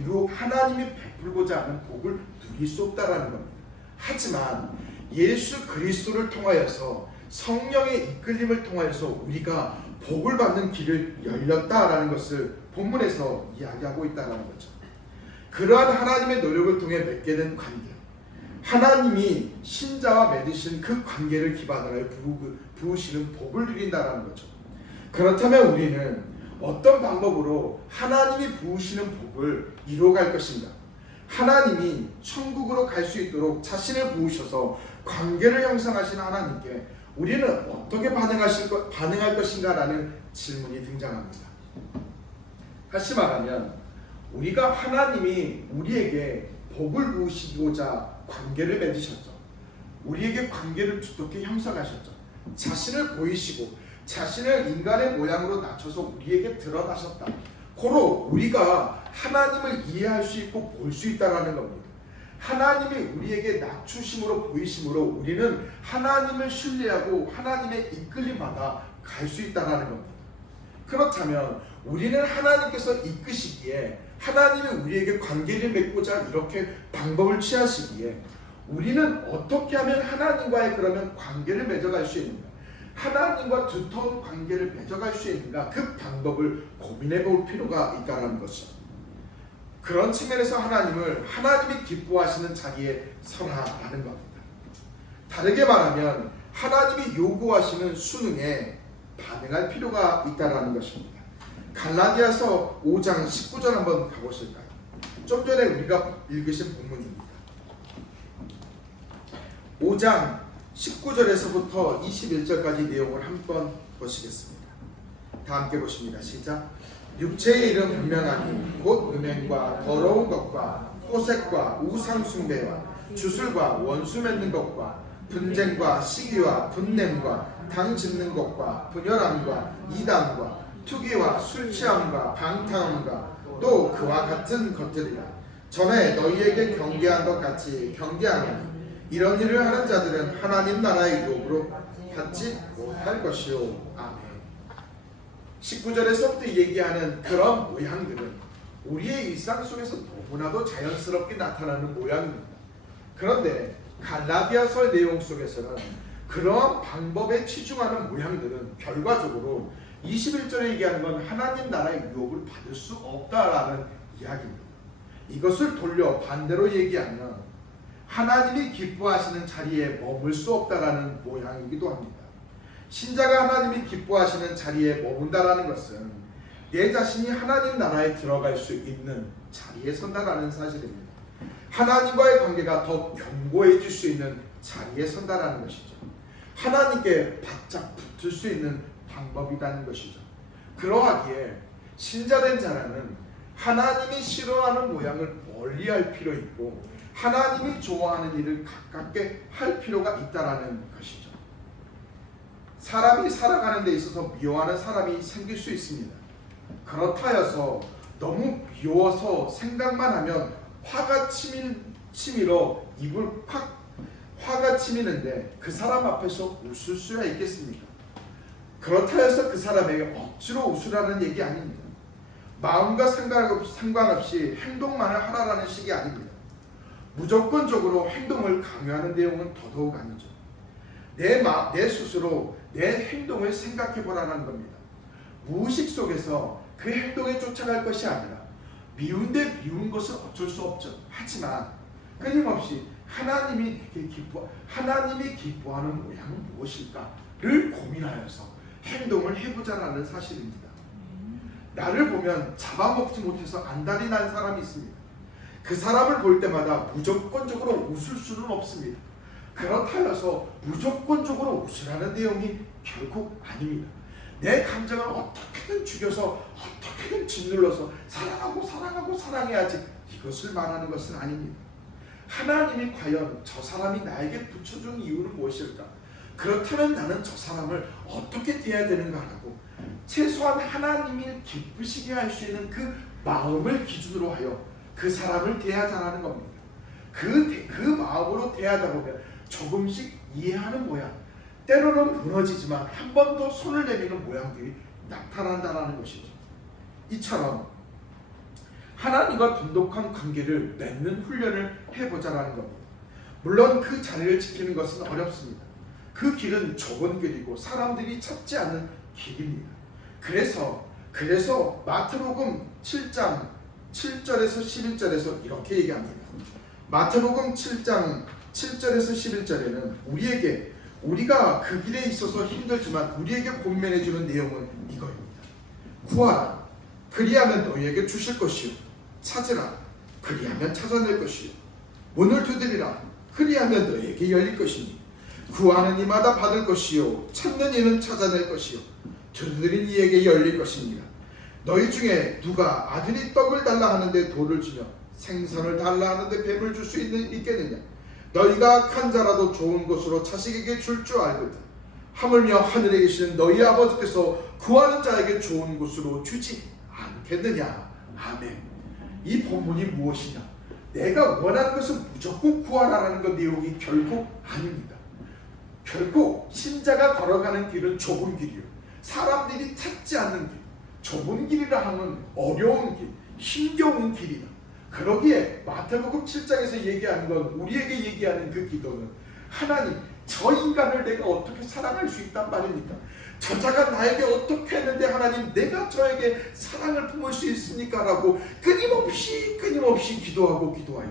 베풀고자 하는 복을 누릴 수 없다라는 겁니다. 하지만 예수 그리스도를 통하여서 성령의 이끌림을 통하여서 우리가 복을 받는 길을 열렸다라는 것을 본문에서 이야기하고 있다는 거죠. 그러한 하나님의 노력을 통해 맺게 된 관계, 하나님이 신자와 맺으신 그 관계를 기반으로 부으시는 복을 누린다는 거죠. 그렇다면 우리는 어떤 방법으로 하나님이 부으시는 복을 이루어갈 것인가? 하나님이 천국으로 갈 수 있도록 자신을 부으셔서 관계를 형성하신 하나님께 우리는 어떻게 반응할 것인가라는 질문이 등장합니다. 다시 말하면 우리가 하나님이 우리에게 복을 부으시고자 관계를 맺으셨죠. 우리에게 관계를 두텁게 형성하셨죠. 자신을 보이시고 자신을 인간의 모양으로 낮춰서 우리에게 드러나셨다. 고로 우리가 하나님을 이해할 수 있고 볼 수 있다는 겁니다. 하나님이 우리에게 낮추심으로 보이심으로 우리는 하나님을 신뢰하고 하나님의 이끌림마다 갈 수 있다는 겁니다. 그렇다면 우리는 하나님께서 이끄시기에 하나님이 우리에게 관계를 맺고자 이렇게 방법을 취하시기에 우리는 어떻게 하면 하나님과의 그러면 관계를 맺어갈 수 있는가? 하나님과 두터운 관계를 맺어갈 수 있는가? 그 방법을 고민해 볼 필요가 있다는 것이죠. 그런 측면에서 하나님이 기뻐하시는 자리에 서라라는 겁니다. 다르게 말하면 하나님이 요구하시는 수능에 반응할 필요가 있다는 것입니다. 갈라디아서 5장 19절 한번 가보실까요? 좀 전에 우리가 읽으신 본문입니다. 5장 19절에서부터 21절까지 내용을 한번 보시겠습니다. 다 함께 보십니다. 시작. 육체의 일은 분명하니 곧 음행과 더러운 것과 호색과 우상숭배와 주술과 원수 맺는 것과 분쟁과 시기와 분냄과 당 짚는 것과 분열함과 이단과 투기와 술취함과 방탕함과 또 그와 같은 것들이라. 전에 너희에게 경계한 것 같이 경계하노니 이런 일을 하는 자들은 하나님 나라의 유업으로 받지 못할 것이요. 아멘. 19절에서부터 얘기하는 그런 모양들은 우리의 일상 속에서 너무나도 자연스럽게 나타나는 모양입니다. 그런데 갈라디아서 내용 속에서는 그런 방법에 치중하는 모양들은 결과적으로 21절에 얘기하는 건 하나님 나라의 유업을 받을 수 없다라는 이야기입니다. 이것을 돌려 반대로 얘기하면 하나님이 기뻐하시는 자리에 머물 수 없다라는 모양이기도 합니다. 신자가 하나님이 기뻐하시는 자리에 머문다라는 것은 내 자신이 하나님 나라에 들어갈 수 있는 자리에 선다라는 사실입니다. 하나님과의 관계가 더 견고해질 수 있는 자리에 선다라는 것이죠. 하나님께 바짝 붙을 수 있는 방법이라는 것이죠. 그러하기에 신자된 자라는 하나님이 싫어하는 모양을 멀리할 필요 있고 하나님이 좋아하는 일을 가깝게 할 필요가 있다라는 것이죠. 사람이 살아가는 데 있어서 미워하는 사람이 생길 수 있습니다. 그렇다여서 너무 미워서 생각만 하면 화가 치밀어 입을 화가 치미는데 그 사람 앞에서 웃을 수야 있겠습니까? 그렇다여서 그 사람에게 억지로 웃으라는 얘기 아닙니다. 마음과 상관없이 행동만을 하라라는 식이 아닙니다. 무조건적으로 행동을 강요하는 내용은 더더욱 아니죠. 내 스스로 내 행동을 생각해 보라는 겁니다. 무의식 속에서 그 행동에 쫓아갈 것이 아니라 미운데 미운 것은 어쩔 수 없죠. 하지만 끊임없이 하나님이 기뻐하는 모양은 무엇일까를 고민하여서 행동을 해보자라는 사실입니다. 나를 보면 잡아먹지 못해서 안달이 난 사람이 있습니다. 그 사람을 볼 때마다 무조건적으로 웃을 수는 없습니다. 그렇다여서 무조건적으로 웃으라는 내용이 결국 아닙니다. 내 감정을 어떻게 어떻게든 죽여서 어떻게든 짓눌러서 사랑하고 사랑해야지, 이것을 말하는 것은 아닙니다. 하나님이 과연 저 사람이 나에게 붙여준 이유는 무엇일까? 그렇다면 나는 저 사람을 어떻게 대해야 되는가라고 최소한 하나님이 기쁘시게 할 수 있는 그 마음을 기준으로 하여 그 사람을 대하자라는 겁니다. 그 마음으로 대하다 보면 조금씩 이해하는 모양, 때로는 무너지지만 한 번 더 손을 내미는 모양들이 나타난다는 것이죠. 이처럼 하나님과 돈독한 관계를 맺는 훈련을 해보자라는 겁니다. 물론 그 자리를 지키는 것은 어렵습니다. 그 길은 좁은 길이고 사람들이 찾지 않는 길입니다. 그래서 마태복음 7장 7절에서 11절에서 이렇게 얘기합니다. 마태복음 7장 7절에서 11절에는 우리가 그 길에 있어서 힘들지만 우리에게 권면해주는 내용은 이거입니다. 구하라, 그리하면 너희에게 주실 것이요. 찾으라, 그리하면 찾아낼 것이요. 문을 두드리라, 그리하면 너희에게 열릴 것이니 구하는 이마다 받을 것이요, 찾는 이는 찾아낼 것이요, 두드린 이에게 열릴 것입니다. 너희 중에 누가 아들이 떡을 달라 하는데 돌을 주며 생선을 달라 하는데 뱀을 줄 수 있겠느냐? 너희가 악한 자라도 좋은 것으로 자식에게 줄 줄 알거든. 하물며 하늘에 계시는 너희 아버지께서 구하는 자에게 좋은 것으로 주지 않겠느냐? 아멘. 이 본문이 무엇이냐? 내가 원하는 것은 무조건 구하라는 것 내용이 결국 아닙니다. 결국 신자가 걸어가는 길은 좁은 길이요, 사람들이 찾지 않는 길, 좁은 길이라 하면 어려운 길, 힘겨운 길이다. 그러기에 마태복음 7장에서 얘기하는 건, 우리에게 얘기하는 그 기도는 하나님, 저 인간을 내가 어떻게 사랑할 수 있단 말입니까? 저자가 나에게 어떻게 했는데 하나님 내가 저에게 사랑을 품을 수 있습니까? 라고 끊임없이 기도하여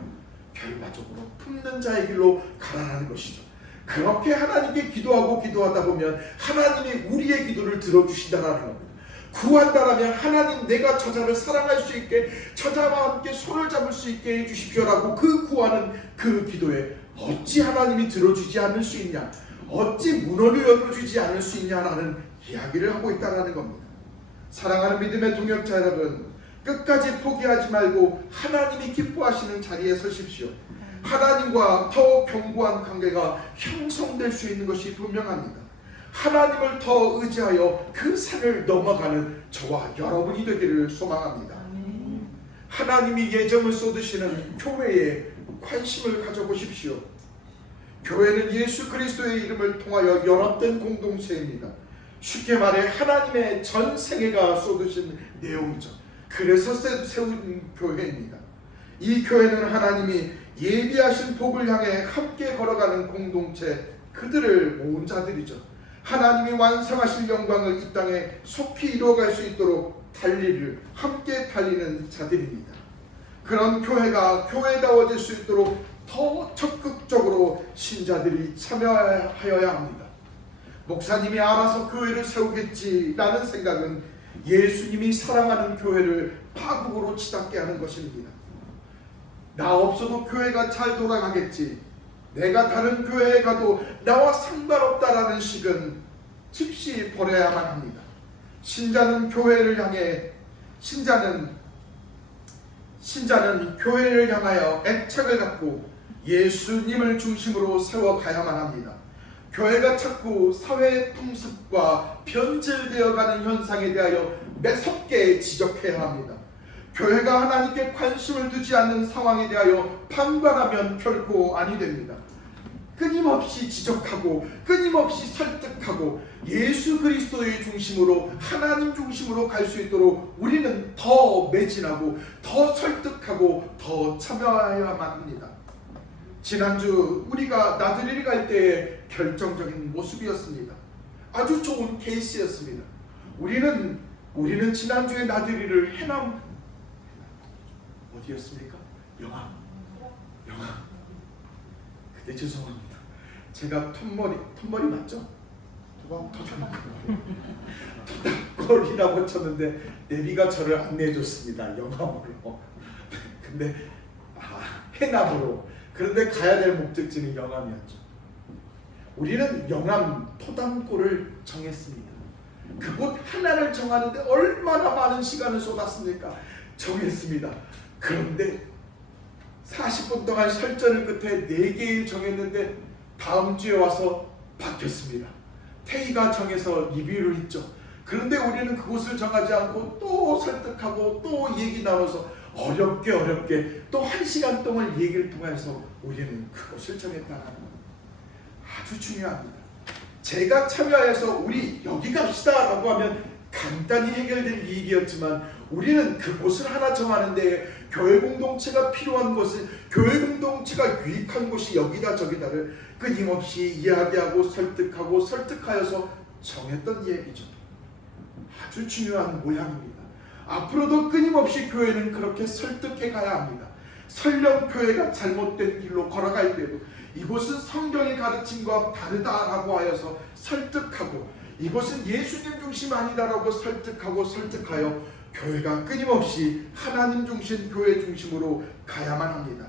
결과적으로 품는 자의 길로 가라는 것이죠. 그렇게 하나님께 기도하다 보면 하나님이 우리의 기도를 들어주신다라는 겁니다. 구한다라면 하나님, 내가 저자를 사랑할 수 있게, 저자와 함께 손을 잡을 수 있게 해주십시오라고 그 구하는 그 기도에 어찌 하나님이 들어주지 않을 수 있냐, 어찌 문을 열어주지 않을 수 있냐라는 이야기를 하고 있다는 겁니다. 사랑하는 믿음의 동역자 여러분, 끝까지 포기하지 말고 하나님이 기뻐하시는 자리에 서십시오. 하나님과 더 견고한 관계가 형성될 수 있는 것이 분명합니다. 하나님을 더 의지하여 그 산을 넘어가는 저와 여러분이 되기를 소망합니다. 하나님이 예정을 쏟으시는 교회에 관심을 가져보십시오. 교회는 예수 그리스도의 이름을 통하여 연합된 공동체입니다. 쉽게 말해 하나님의 전 세계가 쏟으신 내용이죠. 그래서 세운 교회입니다. 이 교회는 하나님이 예비하신 복을 향해 함께 걸어가는 공동체, 그들을 모은 자들이죠. 하나님이 완성하실 영광을 이 땅에 속히 이루어갈 수 있도록 함께 달리는 자들입니다. 그런 교회가 교회다워질 수 있도록 더 적극적으로 신자들이 참여하여야 합니다. 목사님이 알아서 교회를 세우겠지라는 생각은 예수님이 사랑하는 교회를 파국으로 치닫게 하는 것입니다. 나 없어도 교회가 잘 돌아가겠지, 내가 다른 교회에 가도 나와 상관없다라는 식은 즉시 버려야만 합니다. 신자는 교회를 향하여 애착을 갖고 예수님을 중심으로 세워가야만 합니다. 교회가 자꾸 사회의 풍습과 변질되어가는 현상에 대하여 매섭게 지적해야 합니다. 교회가 하나님께 관심을 두지 않는 상황에 대하여 판단하면 결코 아니 됩니다. 끊임없이 지적하고 끊임없이 설득하고 예수 그리스도의 중심으로, 하나님 중심으로 갈 수 있도록 우리는 더 매진하고 더 설득하고 더 참여해야만 합니다. 지난주 우리가 나들이를 갈 때의 결정적인 모습이었습니다. 아주 좋은 케이스였습니다. 우리는 지난주에 나들이를 해남 어디였습니까? 영암. 그때 죄송합니다. 제가 톱머리 맞죠? 토닥거리라고 쳤는데 내비가 저를 안내해줬습니다. 영암으로. 근데 해남으로. 그런데 가야 될 목적지는 영암이었죠. 우리는 영암 토담골을 정했습니다. 그곳 하나를 정하는데 얼마나 많은 시간을 쏟았습니까? 정했습니다. 그런데 40분 동안 설전을 끝에 4개를 정했는데 다음 주에 와서 바뀌었습니다. 태희가 정해서 리뷰를 했죠. 그런데 우리는 그곳을 정하지 않고 또 설득하고 또 얘기 나눠서 어렵게 또 1시간 동안 얘기를 통해서 우리는 그곳을 정했다는 것. 아주 중요합니다. 제가 참여해서 우리 여기 갑시다 라고 하면 간단히 해결될 일이었지만 우리는 그곳을 하나 정하는데 교회 공동체가 필요한 곳은 교회 공동체가 유익한 곳이 여기다 저기다를 끊임없이 이야기하고 설득하여서 정했던 얘기죠. 아주 중요한 모양입니다. 앞으로도 끊임없이 교회는 그렇게 설득해 가야 합니다. 설령 교회가 잘못된 길로 걸어갈 때도 이곳은 성경의 가르침과 다르다라고 하여서 설득하고 이곳은 예수님 중심 아니다라고 설득하여 교회가 끊임없이 하나님 중심 교회 중심으로 가야만 합니다.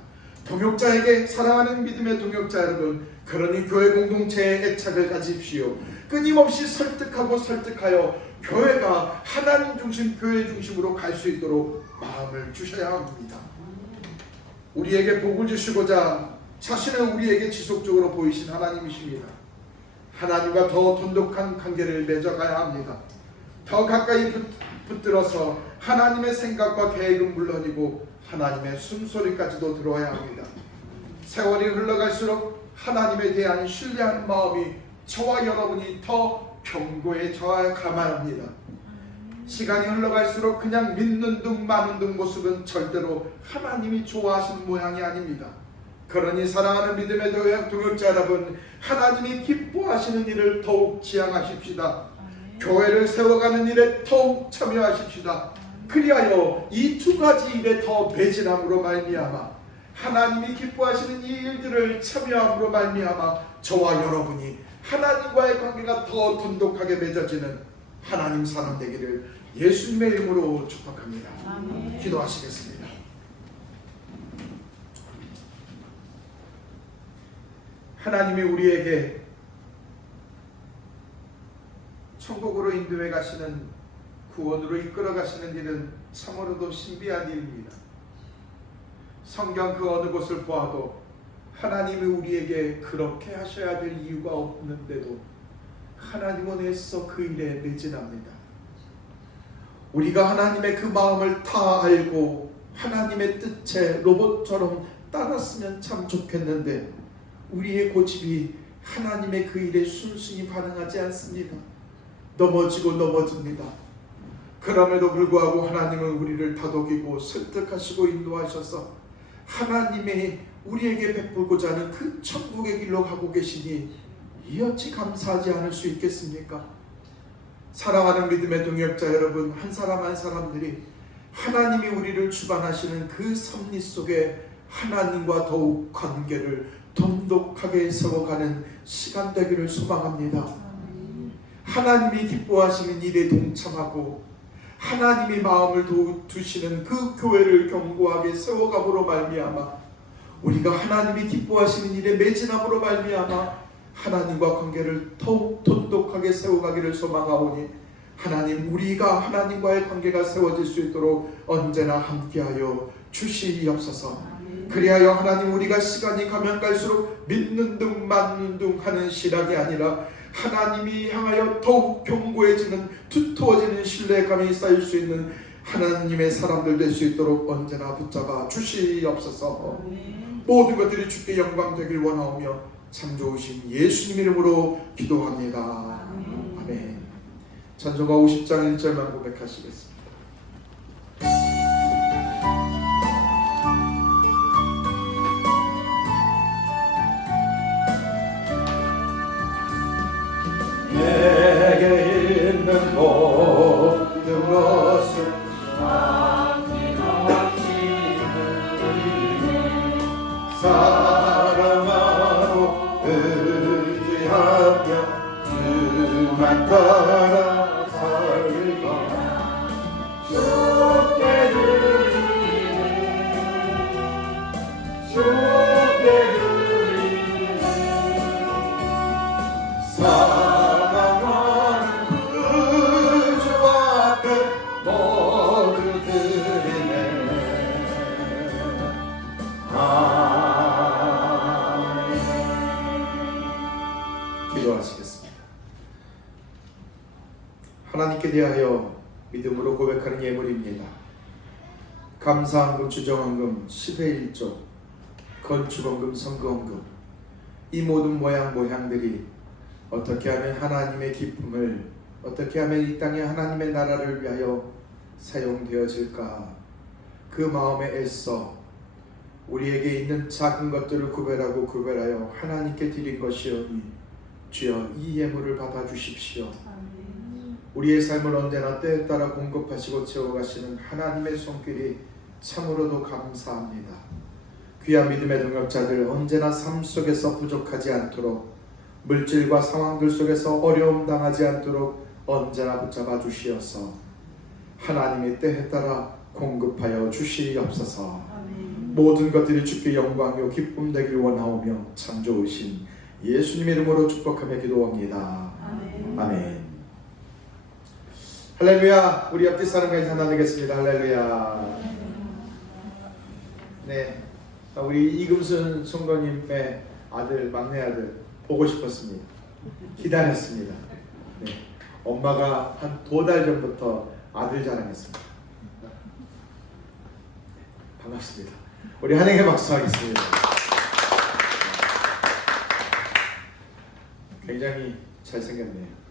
동역자에게 사랑하는 믿음의 동역자 여러분, 그러니 교회 공동체에 애착을 가집시오. 끊임없이 설득하여 교회가 하나님 중심 교회 중심으로 갈 수 있도록 마음을 주셔야 합니다. 우리에게 복을 주시고자 자신을 우리에게 지속적으로 보이신 하나님이십니다. 하나님과 더 돈독한 관계를 맺어가야 합니다. 더 가까이 붙들어서 하나님의 생각과 계획은 물론이고 하나님의 숨소리까지도 들어야 합니다. 세월이 흘러갈수록 하나님에 대한 신뢰하는 마음이 저와 여러분이 더 견고해져야 가만합니다. 시간이 흘러갈수록 그냥 믿는 둥 마는 둥 모습은 절대로 하나님이 좋아하시는 모양이 아닙니다. 그러니 사랑하는 믿음의 동역자 여러분, 하나님이 기뻐하시는 일을 더욱 지향하십시다. 교회를 세워가는 일에 더욱 참여하십시다. 그리하여 이 2가지 일에 더 매진함으로 말미암아 하나님이 기뻐하시는 이 일들을 참여함으로 말미암아 저와 여러분이 하나님과의 관계가 더 돈독하게 맺어지는 하나님 사람 되기를 예수님의 이름으로 축복합니다. 아멘. 기도하시겠습니다. 하나님이 우리에게 천국으로 인도해 가시는 구원으로 이끌어 가시는 일은 참으로도 신비한 일입니다. 성경 그 어느 곳을 보아도 하나님이 우리에게 그렇게 하셔야 될 이유가 없는데도 하나님은 애써 그 일에 매진합니다. 우리가 하나님의 그 마음을 다 알고 하나님의 뜻에 로봇처럼 따랐으면 참 좋겠는데 우리의 고집이 하나님의 그 일에 순순히 반응하지 않습니다. 넘어집니다. 그럼에도 불구하고 하나님은 우리를 다독이고 설득하시고 인도하셔서 하나님의 우리에게 베풀고자 하는 그 천국의 길로 가고 계시니 이 어찌 감사하지 않을 수 있겠습니까? 사랑하는 믿음의 동역자 여러분, 한 사람 한 사람들이 하나님이 우리를 주관하시는 그 섭리 속에 하나님과 더욱 관계를 돈독하게 세워가는 시간 되기를 소망합니다. 하나님이 기뻐하시는 일에 동참하고 하나님이 마음을 두시는 그 교회를 견고하게 세워감으로 말미암아 우리가 하나님이 기뻐하시는 일에 매진함으로 말미암아 하나님과 관계를 더욱 돈독하게 세워가기를 소망하오니 하나님, 우리가 하나님과의 관계가 세워질 수 있도록 언제나 함께하여 주시옵소서. 그리하여 하나님, 우리가 시간이 가면 갈수록 믿는 둥 맞는 둥 하는 신앙이 아니라 하나님이 향하여 더욱 견고해지는 두터워지는 신뢰감이 쌓일 수 있는 하나님의 사람들 될 수 있도록 언제나 붙잡아 주시옵소서. 모든 것들이 주께 영광 되길 원하오며 참 좋으신 예수님 이름으로 기도합니다. 아멘. 찬송가 50장 1절만 고백하시겠습니다. 내게 있는 모든 것을 사랑하고 의지하며 주만 따라 살리라. 주께 드리네 사랑하는 하나님께 대하여 믿음으로 고백하는 예물입니다. 감사헌금, 주정헌금, 10의 1조, 건축헌금, 선거헌금, 이 모든 모양들이 어떻게 하면 하나님의 기쁨을, 어떻게 하면 이 땅에 하나님의 나라를 위하여 사용되어질까, 그 마음에 애써 우리에게 있는 작은 것들을 구별하여 하나님께 드린 것이오니 주여 이 예물을 받아주십시오. 우리의 삶을 언제나 때에 따라 공급하시고 채워가시는 하나님의 손길이 참으로도 감사합니다. 귀한 믿음의 동역자들 언제나 삶 속에서 부족하지 않도록, 물질과 상황들 속에서 어려움 당하지 않도록 언제나 붙잡아 주시어서 하나님의 때에 따라 공급하여 주시옵소서. 모든 것들이 주께 영광이요 기쁨 되길 원하오며 참 좋으신 예수님 이름으로 축복하며 기도합니다. 아멘. 할렐루야. 우리 앞뒤 사람까지 하나 되겠습니다. 할렐루야. 네, 우리 이금순 송거님의 아들, 막내 아들 보고 싶었습니다. 기다렸습니다. 네, 엄마가 한 2달 전부터 아들 자랑했습니다. 반갑습니다. 우리 한행의 박수 하겠습니다. 굉장히 잘생겼네요.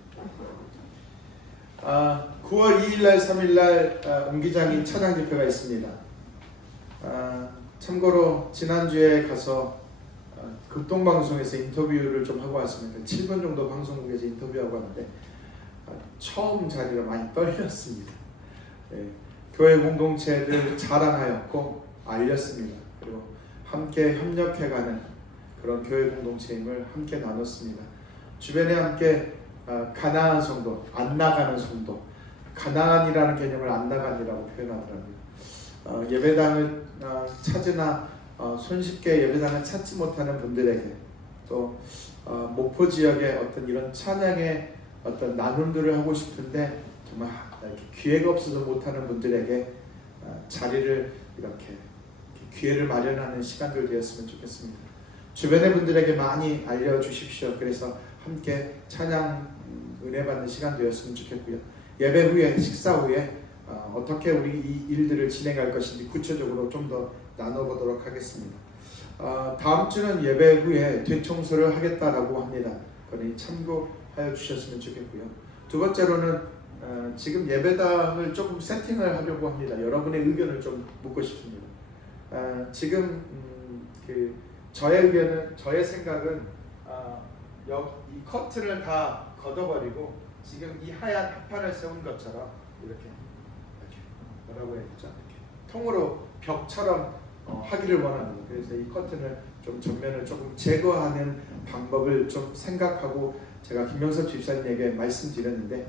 9월 2일날 3일날 옹기장인 차장 집회가 있습니다. 참고로 지난주에 가서 극동방송에서 인터뷰를 좀 하고 왔습니다. 7분 정도 방송국에서 인터뷰하고 왔는데 처음 자리라 많이 떨렸습니다. 네, 교회 공동체를 자랑하였고 알렸습니다. 그리고 함께 협력해가는 그런 교회 공동체임을 함께 나눴습니다. 주변에 함께 가나안 성도, 안 나가는 성도, 가나안이라는 개념을 안 나간이라고 표현하더라고요. 예배당을 찾으나 손쉽게 예배당을 찾지 못하는 분들에게, 또 목포 지역의 어떤 이런 찬양의 어떤 나눔들을 하고 싶은데 정말 기회가 없어서 못하는 분들에게 자리를 이렇게 기회를 마련하는 시간들 되었으면 좋겠습니다. 주변의 분들에게 많이 알려주십시오. 그래서 함께 찬양 은혜 받는 시간 되었으면 좋겠고요. 예배 후에, 식사 후에 어떻게 우리 이 일들을 진행할 것인지 구체적으로 좀 더 나눠보도록 하겠습니다. 다음 주는 예배 후에 대청소를 하겠다라고 합니다. 그러니 참고하여 주셨으면 좋겠고요. 두 번째로는 지금 예배당을 조금 세팅을 하려고 합니다. 여러분의 의견을 좀 묻고 싶습니다. 지금 저의 의견은, 저의 생각은 이 커튼을 다 걷어버리고 지금 이 하얀 합판을 세운 것처럼 이렇게 뭐라고 해야 되죠? 이렇게 통으로 벽처럼 하기를 원합니다. 그래서 이 커튼을 좀 전면을 조금 제거하는 방법을 좀 생각하고 제가 김명섭 집사님에게 말씀드렸는데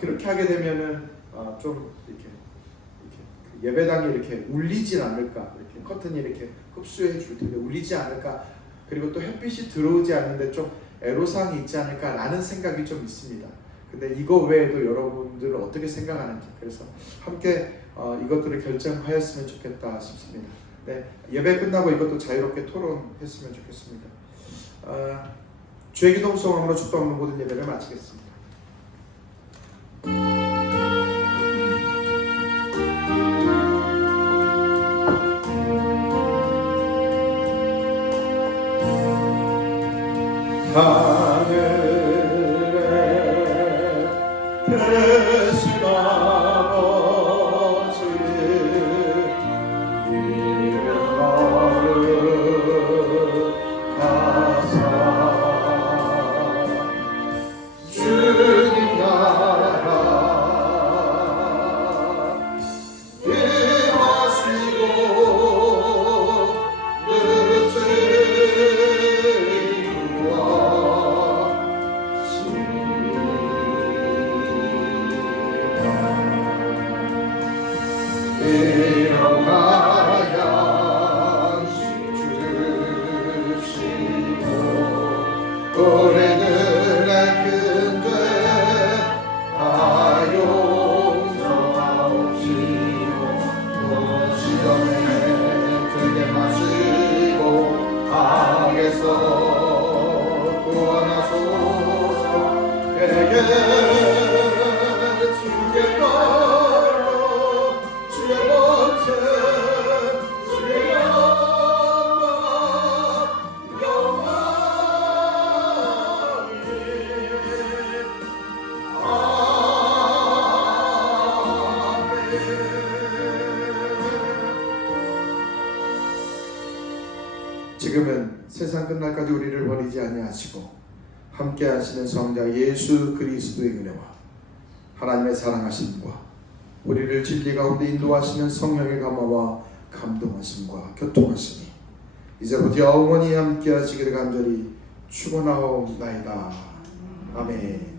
그렇게 하게 되면은 좀 이렇게 예배당이 이렇게 울리질 않을까, 이렇게 커튼이 이렇게 흡수해 줄 텐데 울리지 않을까, 그리고 또 햇빛이 들어오지 않는데 좀 애로사항이 있지 않을까라는 생각이 좀 있습니다. 근데 이거 외에도 여러분들은 어떻게 생각하는지, 그래서 함께 이것들을 결정하였으면 좋겠다 싶습니다. 네, 예배 끝나고 이것도 자유롭게 토론했으면 좋겠습니다. 주의 기도 소망으로 축복하는 모든 예배를 마치겠습니다. 하늘에 계신 아버지 이름 거룩하사 주님 나라 임하시고 늦은 우리들의 근죄 다 용서하옵시고 또 시험에 들게 마시고 악에서 구원하소서. 지금은 세상 끝날까지 우리를 버리지 아니하시고 함께 하시는 성자 예수 그리스도의 은혜와 하나님의 사랑하심과 우리를 진리 가운데 인도하시는 성령의 감화와 감동하심과 교통하심이 이제부터 영원히 함께 하시기를 간절히 축원하옵나이다. 아멘.